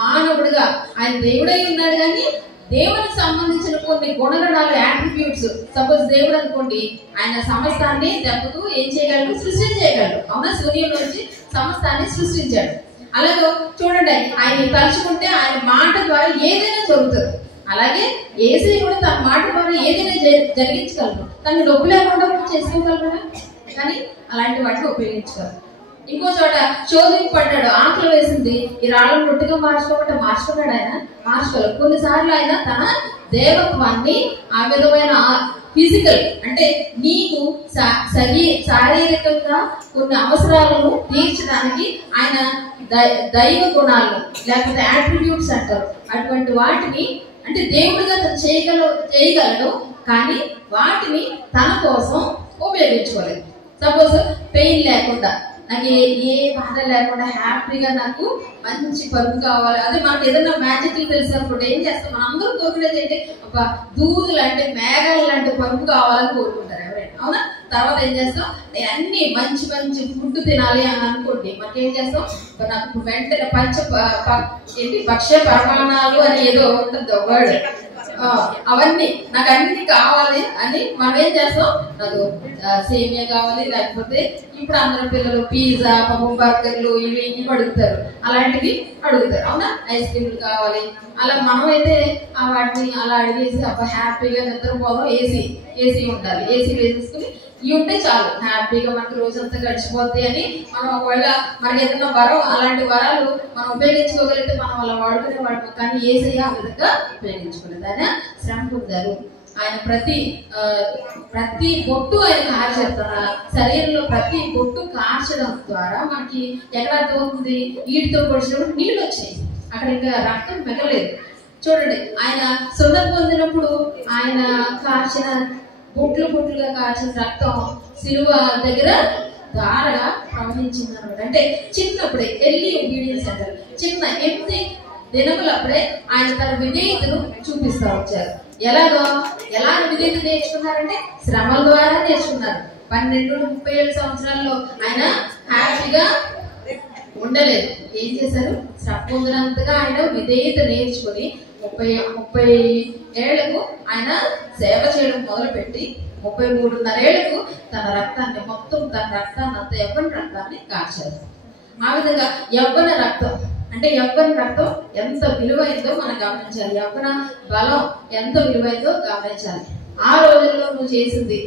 మానవుడిగా ఆయన దేవుడై ఉన్నాడు, కానీ దేవునికి సంబంధించిన కొన్ని గుణగణాలు, యాట్రిబ్యూట్స్. సపోజ్ దేవుడు అనుకోండి, ఆయన సమస్తాన్ని దెబ్బకు ఏం చేయగలడు? సృష్టించగలడు. అవునా? శూన్యం నుంచి సమస్తాన్ని సృష్టించాడు. అలాగే చూడండి, ఆయన తలుచుకుంటే ఆయన మాట ద్వారా ఏదైనా జరుగుతుంది. అలాగే యేసయ్య కూడా తన మాట ద్వారా ఏదైనా జరిగించగలరు. తనకి నొప్పి లేకుండా చేసుకోగలరా? కానీ అలాంటి వాటిని ఉపయోగించగలరు. ఇంకో చోట శోధింపడ్డాడు, ఆకలి వేసింది, ఈ రాళ్ళను రొట్టెగా మార్చుకున్నాడు. ఆయన మార్చుకోలేదు. కొన్నిసార్లు ఆయన తన దేవత్వాన్ని ఆ విధమైన ఫిజికల్ అంటే నీకు శారీరకంగా కొన్ని అవసరాలను తీర్చడానికి ఆయన దైవ గుణాలను లేకపోతే యాట్రిబ్యూట్స్ అంటారు, అటువంటి వాటిని అంటే దేవుడిగా తను చేయగలడు. కానీ వాటిని తన కోసం ఉపయోగించుకోలేదు. సపోజ్ పెయిన్ లేకుండా, నాకు ఏ బాధ లేకుండా హ్యాపీగా నాకు మంచి పరుపు కావాలి. అదే మనకు ఏదైనా మ్యాజిక్ తెలిసినప్పుడు ఏం చేస్తాం? మనం అందరూ కోరుకునేది ఏంటి? ఒక దూదులు అంటే మేఘాలు లాంటి పరుపు కావాలని కోరుకుంటారు ఎవరైనా. అవునా? తర్వాత ఏం చేస్తాం? అన్ని మంచి మంచి ఫుడ్ తినాలి అని అనుకోండి, మనకేం చేస్తాం? నాకు వెంటనే భక్ష్య ప్రమాణాలు అని ఏదో ఉంటుంది వర్డ్, అవన్నీ నాకు అన్ని కావాలి అని మనం ఏం చేస్తాం? నాకు సేమియా కావాలి, లేకపోతే ఇప్పుడు అందరు పిల్లలు పిజ్జా, బర్గర్లు ఇవి అడుగుతారు, అలాంటివి అడుగుతారు. అవునా? ఐస్ క్రీమ్లు కావాలి. అలా మనం అయితే వాటిని అలా అడిగేసి అబ్బా హ్యాపీగా నిద్రపోవడం, ఏసీ ఉండాలి, ఏసీ వేసేసుకుని ఇవి ఉంటే చాలు, హ్యాపీగా మనకు రోజంతా గడిచిపోద్ది అని మనం ఒకవేళ మనకి ఏదైనా వరం, అలాంటి వరాలు మనం ఉపయోగించుకోగలిగితే మనం అలా వాడుకునే. కానీ యేసయ్య ఆ విధంగా ఉపయోగించుకోలేదు. ఆయన శ్రమ పొందారు. ఆయన ప్రతి బొట్టు ఆయన కార్చారు. తన శరీరంలో ప్రతి బొట్టు కార్చడం ద్వారా మనకి ఎక్కడ అర్థమవుతుంది? వీటితో పొడిచినప్పుడు నీళ్ళు వచ్చాయి, అక్కడ ఇంకా రక్తం మిగలేదు. చూడండి, ఆయన సున్నతి పొందినప్పుడు ఆయన కార్చిన బొట్లుగా కాల్చిన రక్తం సిలువ దగ్గర ధారగా ప్రవహించింది అనమాట. అంటే చిన్నప్పుడే ఎర్లీ ఒబీడియన్స్ అంటారు. చిన్న 8 దినములప్పుడే ఆయన తన విధేయతను చూపిస్తా వచ్చారు. ఎలా విధేయత నేర్చుకున్నారంటే శ్రమల ద్వారా నేర్చుకున్నారు. 12-37 సంవత్సరాల్లో ఆయన హ్యాపీగా ఉండలేదు. ఏం చేశారు? శ్రమ పొందినంతగా ఆయన విధేయత నేర్చుకుని 30 ఏళ్లకు ఆయన సేవ చేయడం మొదలుపెట్టి 33.5 ఏళ్లకు తన రక్తాన్ని అంతా యవ్వన రక్తాన్ని కాచారు. ఆ విధంగా యవ్వన రక్తం ఎంత విలువైందో మనం గమనించాలి. యవ్వన బలం ఎంత విలువైందో గమనించాలి. ఆ రోజుల్లో నువ్వు చేసింది,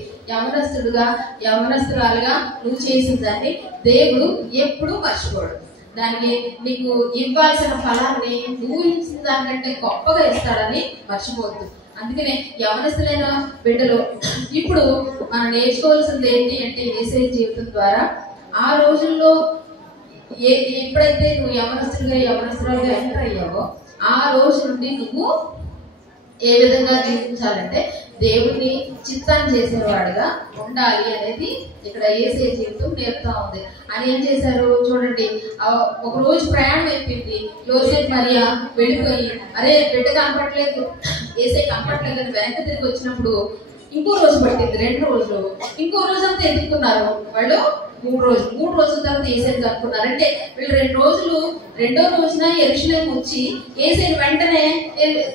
యవ్వనస్తురాలుగా నువ్వు చేసిన దాన్ని దేవుడు ఎప్పుడూ మర్చిపోడు. దానికి నీకు ఇవ్వాల్సిన ఫలాన్ని నువ్వు ఇచ్చిన దానికంటే గొప్పగా ఇస్తాడని మర్చిపోద్దు. అందుకనే యవనస్తులైన బిడ్డలు ఇప్పుడు మనం నేర్చుకోవాల్సింది ఏంటి అంటే యేసయ్య జీవితం ద్వారా ఆ రోజుల్లో ఎప్పుడైతే నువ్వు యవనస్తులుగా ఎంటర్ అయ్యావో ఆ రోజు నుండి నువ్వు ఏ విధంగా జీవించాలంటే దేవుడిని చిత్తాన్ని చేసేవాడుగా ఉండాలి అనేది ఇక్కడ యేసయ్య జీవితం నేర్పుతా ఉంది. అని ఏం చేశారు చూడండి, ఒక రోజు ప్రయాణం అయిపోయింది. యోసేపు మరియా వెళ్ళిపోయి అరే బిడ్డ కనపట్లేదు, యేసయ్య కనపట్లేదు అని వెనక్కి తిరిగి వచ్చినప్పుడు ఇంకో రోజు పట్టింది, 2 రోజులు, ఇంకో రోజు అంతా ఎదుర్కొన్నారు వాళ్ళు. 3 రోజుల తర్వాత యేసయ్యని కనుక్కున్నారు. అంటే వీళ్ళు 2 రోజులు, 2వ రోజున యెరూషలేము వచ్చి యేసయ్యని వెంటనే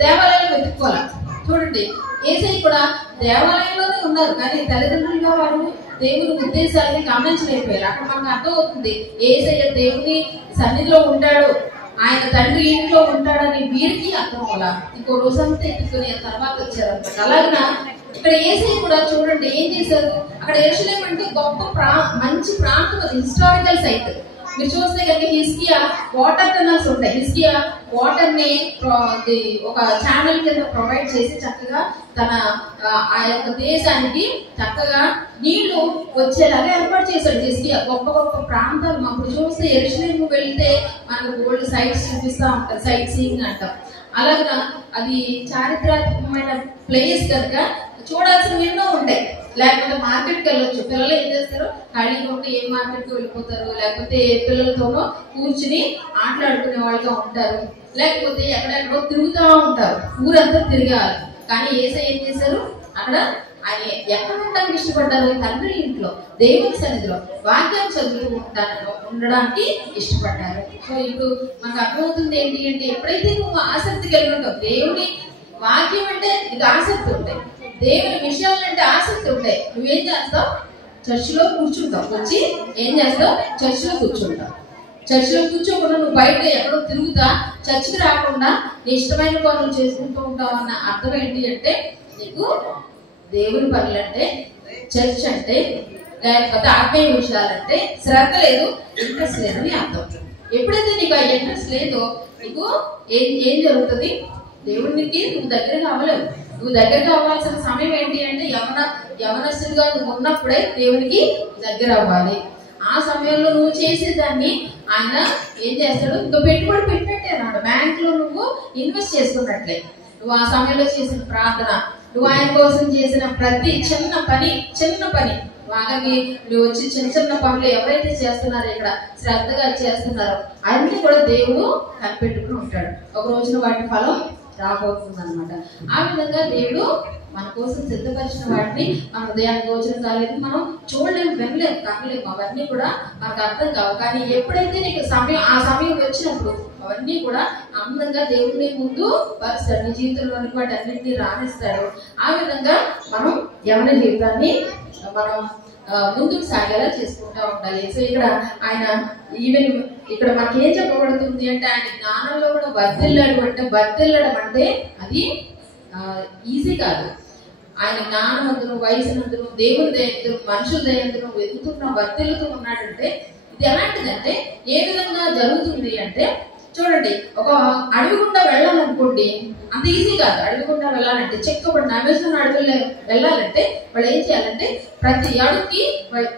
దేవాలయంలో వెతుక్కోవాలి. చూడండి, యేసయ్య కూడా దేవాలయంలోనే ఉన్నారు, కానీ తల్లిదండ్రులుగా వారు దేవుని ఉద్దేశాలని గమనించలేకపోయారు. అక్కడ మనకు అర్థం అవుతుంది, యేసయ్య దేవుని సన్నిధిలో ఉంటాడు, ఆయన తండ్రి ఇంట్లో ఉంటాడని వీరికి అర్థం అవ్వాల. ఇంకో రోజంతా ఎత్తుకుని తర్వాత వచ్చారన్నమాట. అలాగే ఇక్కడ యేసయ్య కూడా చూడండి ఏం చేశారు. అక్కడ యెరూషలేము అంటే గొప్ప మంచి ప్రాంతం, అది హిస్టారికల్ సైట్. మీరు చూస్తే కనుక హిస్కియా వాటర్ టనల్స్ ఉంటాయి. హిస్కియా వాటర్ ని ఒక ఛానల్ కింద ప్రొవైడ్ చేసి చక్కగా తన ఆ యొక్క దేశానికి చక్కగా నీళ్లు వచ్చేలాగా ఏర్పాటు చేశాడు హిస్కియా. గొప్ప గొప్ప ప్రాంతాలు అప్పుడు చూస్తే యెరూషలేము వెళ్తే మనకు గోల్డ్ సైట్స్ చూపిస్తా ఉంటారు, సైట్ సీయింగ్ అంటాం. అలాగా అది చారిత్రాత్మకమైన ప్లేస్ కనుక చూడాల్సినవి ఎన్నో ఉంటాయి. లేకపోతే మార్కెట్కి వెళ్ళొచ్చు. పిల్లలు ఏం చేస్తారు, ఖాళీగా ఉంటే ఏ మార్కెట్కి వెళ్ళిపోతారు, లేకపోతే పిల్లలతోనో కూర్చుని ఆటలాడుకునే వాళ్ళుగా ఉంటారు, లేకపోతే ఎక్కడెక్కడో తిరుగుతూ ఉంటారు, ఊరంతా తిరగాలి. కానీ యేసయ్య ఏం చేశారు, అక్కడ ఆయన ఎక్కడ ఉండడానికి ఇష్టపడ్డారు, తండ్రి ఇంట్లో దేవుని సన్నిధిలో వాక్యం చదువుతూ ఉండడానికి ఇష్టపడ్డారు. సో ఇప్పుడు మనకు అర్థమవుతుంది ఏంటి అంటే ఎప్పుడైతే నువ్వు ఆసక్తి కలిగి ఉంటావు, దేవుని వాక్యం అంటే నీకు ఆసక్తి ఉంటాయి, దేవుని విషయాలంటే ఆసక్తి ఉంటాయి. నువ్వేం చేస్తావు? చర్చిలో కూర్చుంటావు. వచ్చి ఏం చేస్తావు? చర్చిలో కూర్చుంటావు. చర్చిలో కూర్చోకుండా నువ్వు బయట ఎక్కడో తిరుగుతా చర్చికి రాకుండా నీ ఇష్టమైన పనులు చేసుకుంటూ ఉంటావు అన్న అర్థం ఏంటి అంటే, నీకు దేవుని పనులు అంటే, చర్చ్ అంటే, లేకపోతే ఆత్మీయ విషయాలంటే శ్రద్ధ లేదు, ఇంట్రెస్ట్ లేదని అర్థం. ఎప్పుడైతే నీకు ఆ ఇంట్రెస్ట్ లేదో నీకు ఏం జరుగుతుంది? దేవునికి నువ్వు దగ్గర కావలేవు. నువ్వు దగ్గర కావాల్సిన సమయం ఏంటి అంటే, యవనస్తుడిగా నువ్వు ఉన్నప్పుడే దేవునికి దగ్గర అవ్వాలి. ఆ సమయంలో నువ్వు చేసేదాన్ని ఆయన ఏం చేస్తాడు? ఇంకా పెట్టుబడి పెట్టినట్టే అన్నాడు. బ్యాంక్ లో నువ్వు ఇన్వెస్ట్ చేసుకున్నట్లే. నువ్వు ఆ సమయంలో చేసిన ప్రార్థన, నువ్వు ఆయన కోసం చేసిన ప్రతి చిన్న పని బాగానే నువ్వు వచ్చి చిన్న పనులు ఎవరైతే చేస్తున్నారో, ఇక్కడ శ్రద్ధగా చేస్తున్నారో అన్ని కూడా దేవుడు కనిపెట్టుకుని ఉంటాడు. ఒక రోజున వాటి ఫలం రాబోతుంది అనమాట. ఆ విధంగా దేవుడు మన కోసం సిద్ధపరిచిన వాటిని మన హృదయానికి గోచరం కాలేదు, మనం చూడలేము, వినలేము, కనలేము. అవన్నీ కూడా మనకు అర్థం కావు. కానీ ఎప్పుడైతే నీకు ఆ సమయం వచ్చినప్పుడు అవన్నీ కూడా అందంగా దేవుని ముందు పరుస్తాడు. నీ జీవితంలోని వాటి అన్నింటినీ రాణిస్తాడు. ఆ విధంగా మనం యవన జీవితాన్ని మనం ముందుకు సాగేలా చేసుకుంటూ ఉండాలి. సో ఇక్కడ ఆయన ఈవెన్ ఇక్కడ మనకి ఏం చెప్పబడుతుంది అంటే, ఆయన జ్ఞానంలో కూడా వర్ధిల్లడం అంటే అది ఈజీ కాదు. ఆయన జ్ఞానమందును, వయసునందును, దేవుని దయందును, మనుషుల దయందును వర్ధిల్లుతూ ఉన్నాడంటే ఇది ఎలాంటిదంటే, ఏ విధంగా జరుగుతుంది అంటే, చూడండి, ఒక అడవి గుండా వెళ్ళాలనుకోండి, అంత ఈజీ కాదు. అడవి గుండా వెళ్ళాలంటే, చెక్కబడిన అమెజాన్ అడవిలో వెళ్ళాలంటే వాళ్ళు ఏం చేయాలంటే, ప్రతి అడుగుకి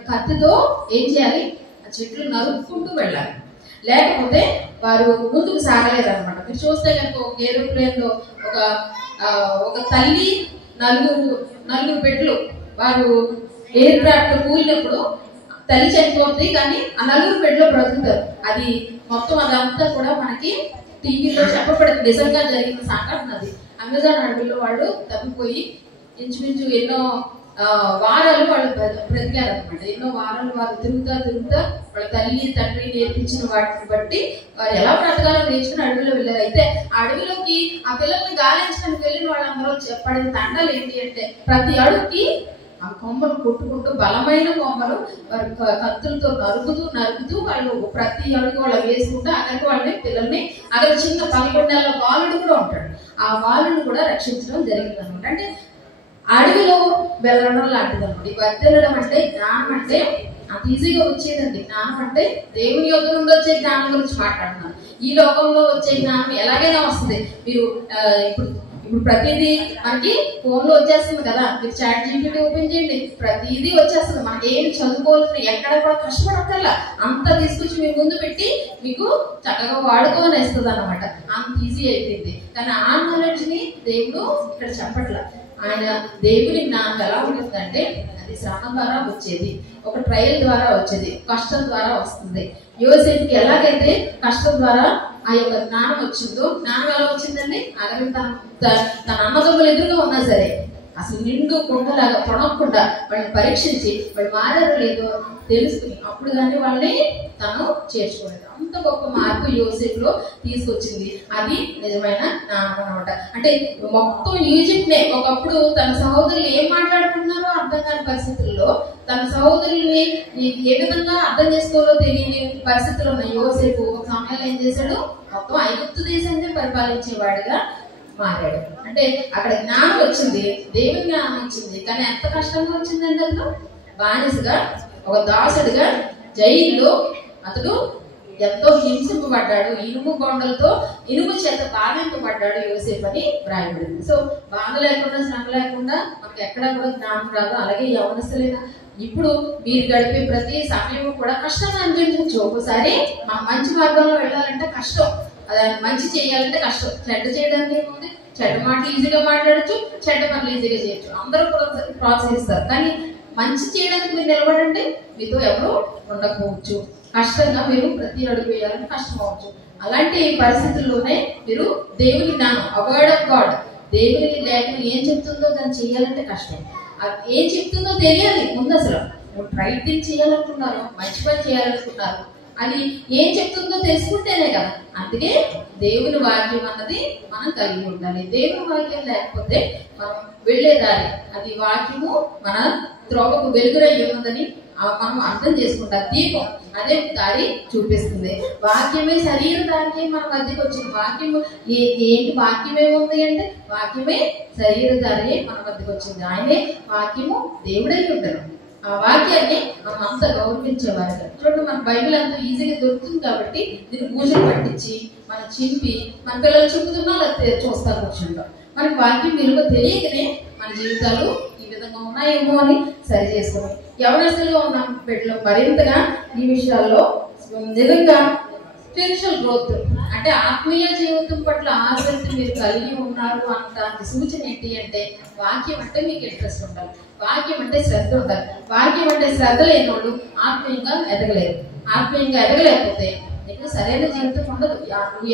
కత్తితో ఏం చేయాలి? ఆ చెట్లు నరుక్కుంటూ వెళ్ళాలి. లేకపోతే వారు ముందుకు సాగలేరు అనమాట. మీరు చూస్తే కనుక ఒక ఏరోప్లేన్ లో ఒక తల్లి నలుగురు బిడ్డలు వారు ఎయిర్ క్రాఫ్ట్ కూలినప్పుడు తల్లి చనిపోతుంది, కానీ ఆ నలుగురు బిడ్డలు బ్రతుకుతారు. అది మొత్తం అదంతా కూడా మనకి టీవీలో చెప్పబడింది. నిజంగా జరిగిన సంఘటన అది. అమెజాన్ అడవిలో వాళ్ళు తప్పిపోయి ఇంచుమించు ఎన్నో వారాలు వాళ్ళు బ్రతికారు అనమాట. ఎన్నో వారాలు వారు తిరుగుతా వాళ్ళ తల్లి తండ్రి నేర్పించిన వాటిని బట్టి వారు ఎలా బ్రతకాలో నేర్చుకుని అడవిలో వెళ్ళారు. అయితే ఆ అడవిలోకి ఆ పిల్లల్ని గాలించడానికి వెళ్ళిన వాళ్ళందరూ పడిన తండాలు ఏంటి అంటే, ప్రతి అడుగుకి ఆ కొమ్మలు కొట్టుకుంటూ బలమైన కొమ్మలు వారి కత్తులతో నరుకుతూ వాళ్ళు ప్రతి అడుగు వాళ్ళు వేసుకుంటూ అక్కడికి వాళ్ళని పిల్లల్ని అక్కడ చిన్న 11 నెలల బాలుడు కూడా ఉంటాడు. ఆ బాలుని కూడా రక్షించడం జరిగింది అనమాట. అంటే అడవిలో వెళ్ళడం లాంటిది అనమాట. ఈ వర్ధిల్లడం అంటే, జ్ఞానం అంటే అంత ఈజీగా వచ్చేదండి. జ్ఞానం అంటే దేవుని యొద్ద నుండి వచ్చే జ్ఞానం గురించి మాట్లాడుతున్నాను. ఈ లోకంలో వచ్చే జ్ఞానం ఎలాగైనా వస్తుంది. మీరు ఇప్పుడు ప్రతిదీ మనకి ఫోన్ లో వచ్చేస్తుంది కదా. మీరు చాట్ జీపీటీ ఓపెన్ చేయండి, ప్రతిదీ వచ్చేస్తుంది. మనకి ఏమి చదువుకోవాల్సిన ఎక్కడ కూడా కష్టపడక్కర్లా, అంతా తీసుకొచ్చి మీ ముందు పెట్టి మీకు చక్కగా వాడుకోని వేస్తుంది అన్నమాట. అంత ఈజీ అయిపోయింది. కానీ ఆ నాలెడ్జ్ ని దేవుడు ఇక్కడ చెప్పట్లా. ఆయన దేవుని జ్ఞానం ఎలా ఉంటుందంటే, అది శ్రమ ద్వారా వచ్చేది, ఒక ట్రయల్ ద్వారా వచ్చేది, కష్టం ద్వారా వస్తుంది. యోసేపుకి ఎలాగైతే కష్టం ద్వారా ఆ యొక్క జ్ఞానం వచ్చిందో, జ్ఞానం ఎలా వచ్చిందండి? అలాగే తన అన్నదమ్ములు ఎదురుగా ఉన్నా సరే అసలు నిండు కొండలాగా తొడకుండా వాళ్ళని పరీక్షించి వాళ్ళు మారారో లేదో తెలుసుకుని అప్పుడు కానీ వాళ్ళని తను చేర్చుకోలేదు. అంత గొప్ప మార్పు యోసేపులో తీసుకొచ్చింది. అది నిజమైన జ్ఞానం అనమాట. అంటే మొత్తం ఈజిప్ట్ నే ఒకప్పుడు తన సహోదరులు ఏం మాట్లాడుతున్నారో అర్థం కాని పరిస్థితుల్లో, తన సహోదరుల్ని ఏ విధంగా అర్థం చేసుకోవాలో తెలియని పరిస్థితుల్లో ఉన్న యోసేపు ఒక సమయంలో ఏం చేశాడు? మొత్తం ఐగుప్తు దేశాన్ని పరిపాలించేవాడిగా మారాడు. అంటే అక్కడ జ్ఞానం వచ్చింది, దేవుని జ్ఞానం వచ్చింది. కానీ ఎంత కష్టంగా వచ్చిందంటే, అతను బానిసగా, ఒక దాసుడిగా జైల్లో అతడు ఎంతో హింసింపబడ్డాడు. ఇనుము కొండలతో ఇనుము చేత బాధింపబడ్డాడు యోసేపు అని వ్రాయబడింది. సో బాధ లేకుండా, శ్రమ లేకుండా మనకి ఎక్కడా కూడా జ్ఞానం రాదు. అలాగే యవనస్తులైన ఇప్పుడు మీరు గడిపే ప్రతి సమయం కూడా కష్టంగా అనిపించవచ్చు. ఒకసారి మనం మంచి మార్గంలో వెళ్ళాలంటే కష్టం, అదాన్ని మంచి చేయాలంటే కష్టం. చెడ్డ చేయడానికి ఏముంది? చెడ్డ మాటలు ఈజీగా మాట్లాడచ్చు, చెడ్డ పనులు ఈజీగా చేయొచ్చు, అందరూ కూడా ప్రోత్సహిస్తారు. కానీ మంచి చేయడానికి మీరు నిలబడండి, మీతో ఎవరు ఉండకపోవచ్చు. కష్టంగా మీరు ప్రతి అడుగు వేయాలని కష్టం అవచ్చు. అలాంటి పరిస్థితుల్లోనే మీరు దేవుని జ్ఞానం, వర్డ్ ఆఫ్ గాడ్, దేవుని లేఖనం ఏం చెప్తుందో దాన్ని చేయాలంటే కష్టం. అది ఏం చెప్తుందో తెలియాలి ముందు. అసలు రైట్ థింగ్ చేయాలనుకున్నారు, మంచి పని చేయాలనుకున్నారు, అది ఏం చెప్తుందో తెలుసుకుంటేనే కదా. అందుకే దేవుని వాక్యం అన్నది మనం కలిగి ఉండాలి. దేవుని వాక్యం లేకపోతే మనం వెళ్లే దారి, అది వాక్యము మన త్రోవకు వెలుగురై ఉన్నదని మనం అర్థం చేసుకుంటాం. దీపం అదే దారి చూపిస్తుంది. వాక్యమే శరీర దారికి మన మధ్యకి వచ్చింది. వాక్యము ఏంటి? వాక్యమే ఉంది అంటే వాక్యమే శరీర దారి మన మధ్యకి వచ్చింది. ఆయనే వాక్యము దేవుడై ఉంటారు. ఆ వాక్యాన్ని మనం అంత గౌరవించేవారు. చూడండి, మన బైబిల్ అంత ఈజీగా దొరుకుతుంది కాబట్టి దీన్ని పూజలు పట్టించి మనం చింపి మన పిల్లలు చింపుతున్నా లేదా చూస్తా కూర్చుంటాం. మనకి వాక్యం విలువ తెలియకనే మన జీవితాలు ఈ విధంగా ఉన్నాయేమో అని సరి చేసుకుని యవనస్తులుగా ఉన్న బిడ్డలు మరింతగా ఈ విషయాల్లో నిజంగా స్పిరిచువల్ గ్రోత్ అంటే ఆత్మీయ జీవితం పట్ల ఆసక్తి మీరు కలిగి ఉన్నారు అంత సూచన ఏంటి అంటే వాక్యం అంటే మీకు ఇంట్రెస్ట్ ఉండాలి. వాక్యం అంటే శ్రద్ధ ఉండాలి. వాక్యం అంటే శ్రద్ధ లేని వాళ్ళు ఆత్మీయంగా ఎదగలేరు. ఆత్మీయంగా ఎదగలేకపోతే నీకు సరైన జీవితం ఉండదు. నువ్వు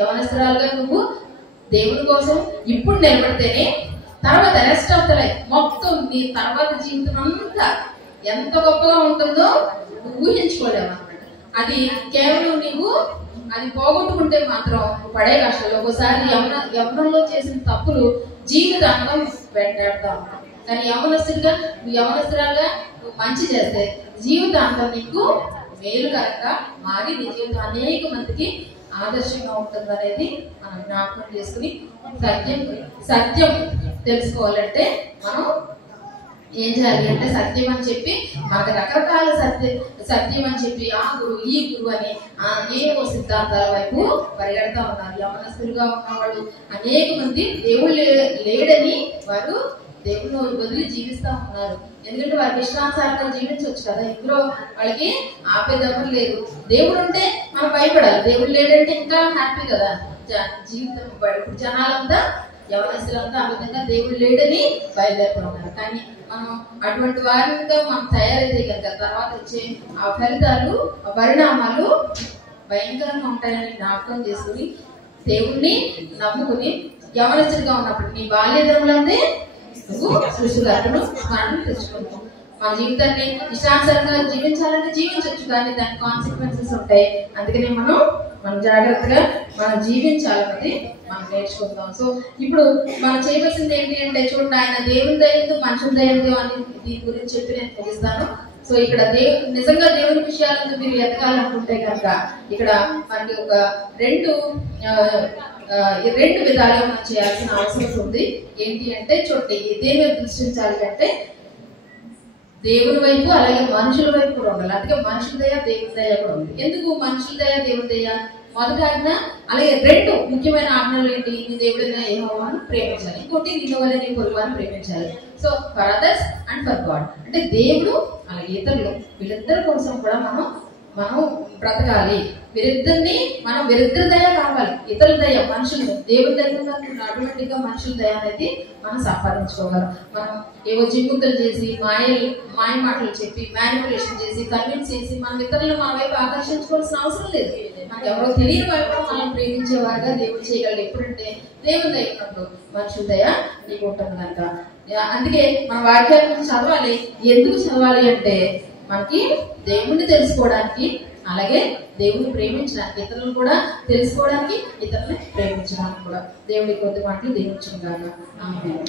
యవనస్తురాలుగా నువ్వు దేవుని కోసం ఇప్పుడు నిలబడితేనే తర్వాత రెస్ట్ ఆఫ్ ద లైఫ్ మొత్తం నీ తర్వాత జీవితం అంతా ఎంత గొప్పగా ఉంటుందో నువ్వు ఊహించుకోలేవు అన్నమాట. అది కేవలం నీవు అది పోగొట్టుకుంటే మాత్రం పడే కష్టాలు. ఒకసారి యవనంలో చేసిన తప్పులు జీవితాంతం వెంటాడుతూ ఉంటాం. కానీ యవనస్తురాలుగా నువ్వు మంచి చేస్తే జీవితాంతం నీకు మేలుకరంగా మారి నీ జీవితం అనేక మందికి ఆదర్శంగా ఉంటుంది అనేది మనం జ్ఞాపకం చేసుకుని సత్యం తెలుసుకోవాలంటే మనం ఏం చేయాలి అంటే సత్యం అని చెప్పి మనకు రకరకాల సత్యం అని చెప్పి ఆ గురువు ఈ గురువు అని ఏవో సిద్ధాంతాల వైపు పరిగెడతా ఉన్నారు. యవనస్తులుగా ఉన్నవాళ్ళు అనేక మంది దేవుడు లేడని వారు దేవుని వదిలి జీవిస్తా ఉన్నారు. ఎందుకంటే వారికి ఇష్టానుసారంగా జీవించవచ్చు కదా. ఇందులో వాళ్ళకి ఆపేదెవరు లేదు. దేవుడు ఉంటే మనం భయపడాలి. దేవుడు లేడంటే ఇంకా హ్యాపీ కదా జీవితం. ఇప్పుడు జనాలంతా యవనస్తులంతా ఆ విధంగా దేవుడు లేడని బయలుదేరుతున్నారు. కానీ మనం అటువంటి వారిగా మనం తయారైతే కనుక తర్వాత వచ్చే ఆ ఫలితాలు ఆ పరిణామాలు భయంకరంగా ఉంటాయని జ్ఞాపకం చేసుకుని దేవుణ్ణి నమ్ముకుని యవనస్తుడిగా ఉన్నప్పుడు నీ బాల్యదనంలోనే నువ్వు సృష్టికర్తను స్మరణ తెచ్చుకుంటావు. మన జీవితాన్ని ఇష్టానుసారంగా జీవించాలంటే జీవించవచ్చు, కానీ దాని కాన్సిక్వెన్సెస్ ఉంటాయి. అందుకనే మనం జాగ్రత్తగా మనం జీవించాలన్నది మనం నేర్చుకుందాం. సో ఇప్పుడు మనం చేయవలసింది ఏంటి అంటే చూడండి, ఆయన దేవుని దయంతో మనుషుల దయంతో అని దీని గురించి చెప్పి నేను ముగిస్తాను. సో ఇక్కడ నిజంగా దేవుని విషయాలను మీరు ఎదగాలనుకుంటే కనుక ఇక్కడ మనకి ఒక రెండు విధాలుగా మనం చేయాల్సిన అవసరం ఉంది. ఏంటి అంటే చూడండి, దేని దృష్టించాలి అంటే దేవుని వైపు అలాగే మనుషుల వైపు కూడా ఉండాలి. అందుకే మనుషుల దయ దేవుని దయ కూడా ఉంది. ఎందుకు మనుషుల దయ దేవుని దయ? మొదటి ఆజ్ఞ, అలాగే రెండు ముఖ్యమైన ఆజ్ఞలు ఏంటి? నీ దేవుడైన యెహోవాను ప్రేమించాలి, ఇంకోటి నిన్ను వలె నీ పొరుగువారిని ప్రేమించాలి. So for others and for God అంటే దేవుడు అలాగే ఇతరులు వీళ్ళిద్దరి కోసం కూడా మనం బ్రతకాలి. వీరిద్దరి దయ కావాలి. ఇతరుల దయ, మనుషులు దేవుడి దగ్గర ఆటోమేటిక్ గా మనుషుల దయ అనేది మనం సంపాదించుకోగలం. మనం ఏవో జిమ్ముద్దలు చేసి మాయ మాటలు చెప్పి మ్యానిపులేషన్ చేసి కన్విన్స్ చేసి మనం ఇతరులను మన వైపు ఆకర్షించుకోవాల్సిన అవసరం లేదు. మనకు ఎవరో తెలియని వైపు మనం ప్రేమించేవారుగా దేవుడు చేయగలడు. ఎప్పుడంటే దేవుని దయ ఉన్నప్పుడు మనుషుల దయ నీకు ఉంటుంది కనుక. అందుకే మన వాక్యాన్ని చదవాలి. ఎందుకు చదవాలి అంటే మనకి దేవుణ్ణి తెలుసుకోవడానికి, అలాగే దేవుని ప్రేమించడానికి, ఇతరులను కూడా తెలుసుకోవడానికి, ఇతరులని ప్రేమించడానికి కూడా. దేవుడి కొద్ది మాటలు దీవించుగాక. ఆమేన్.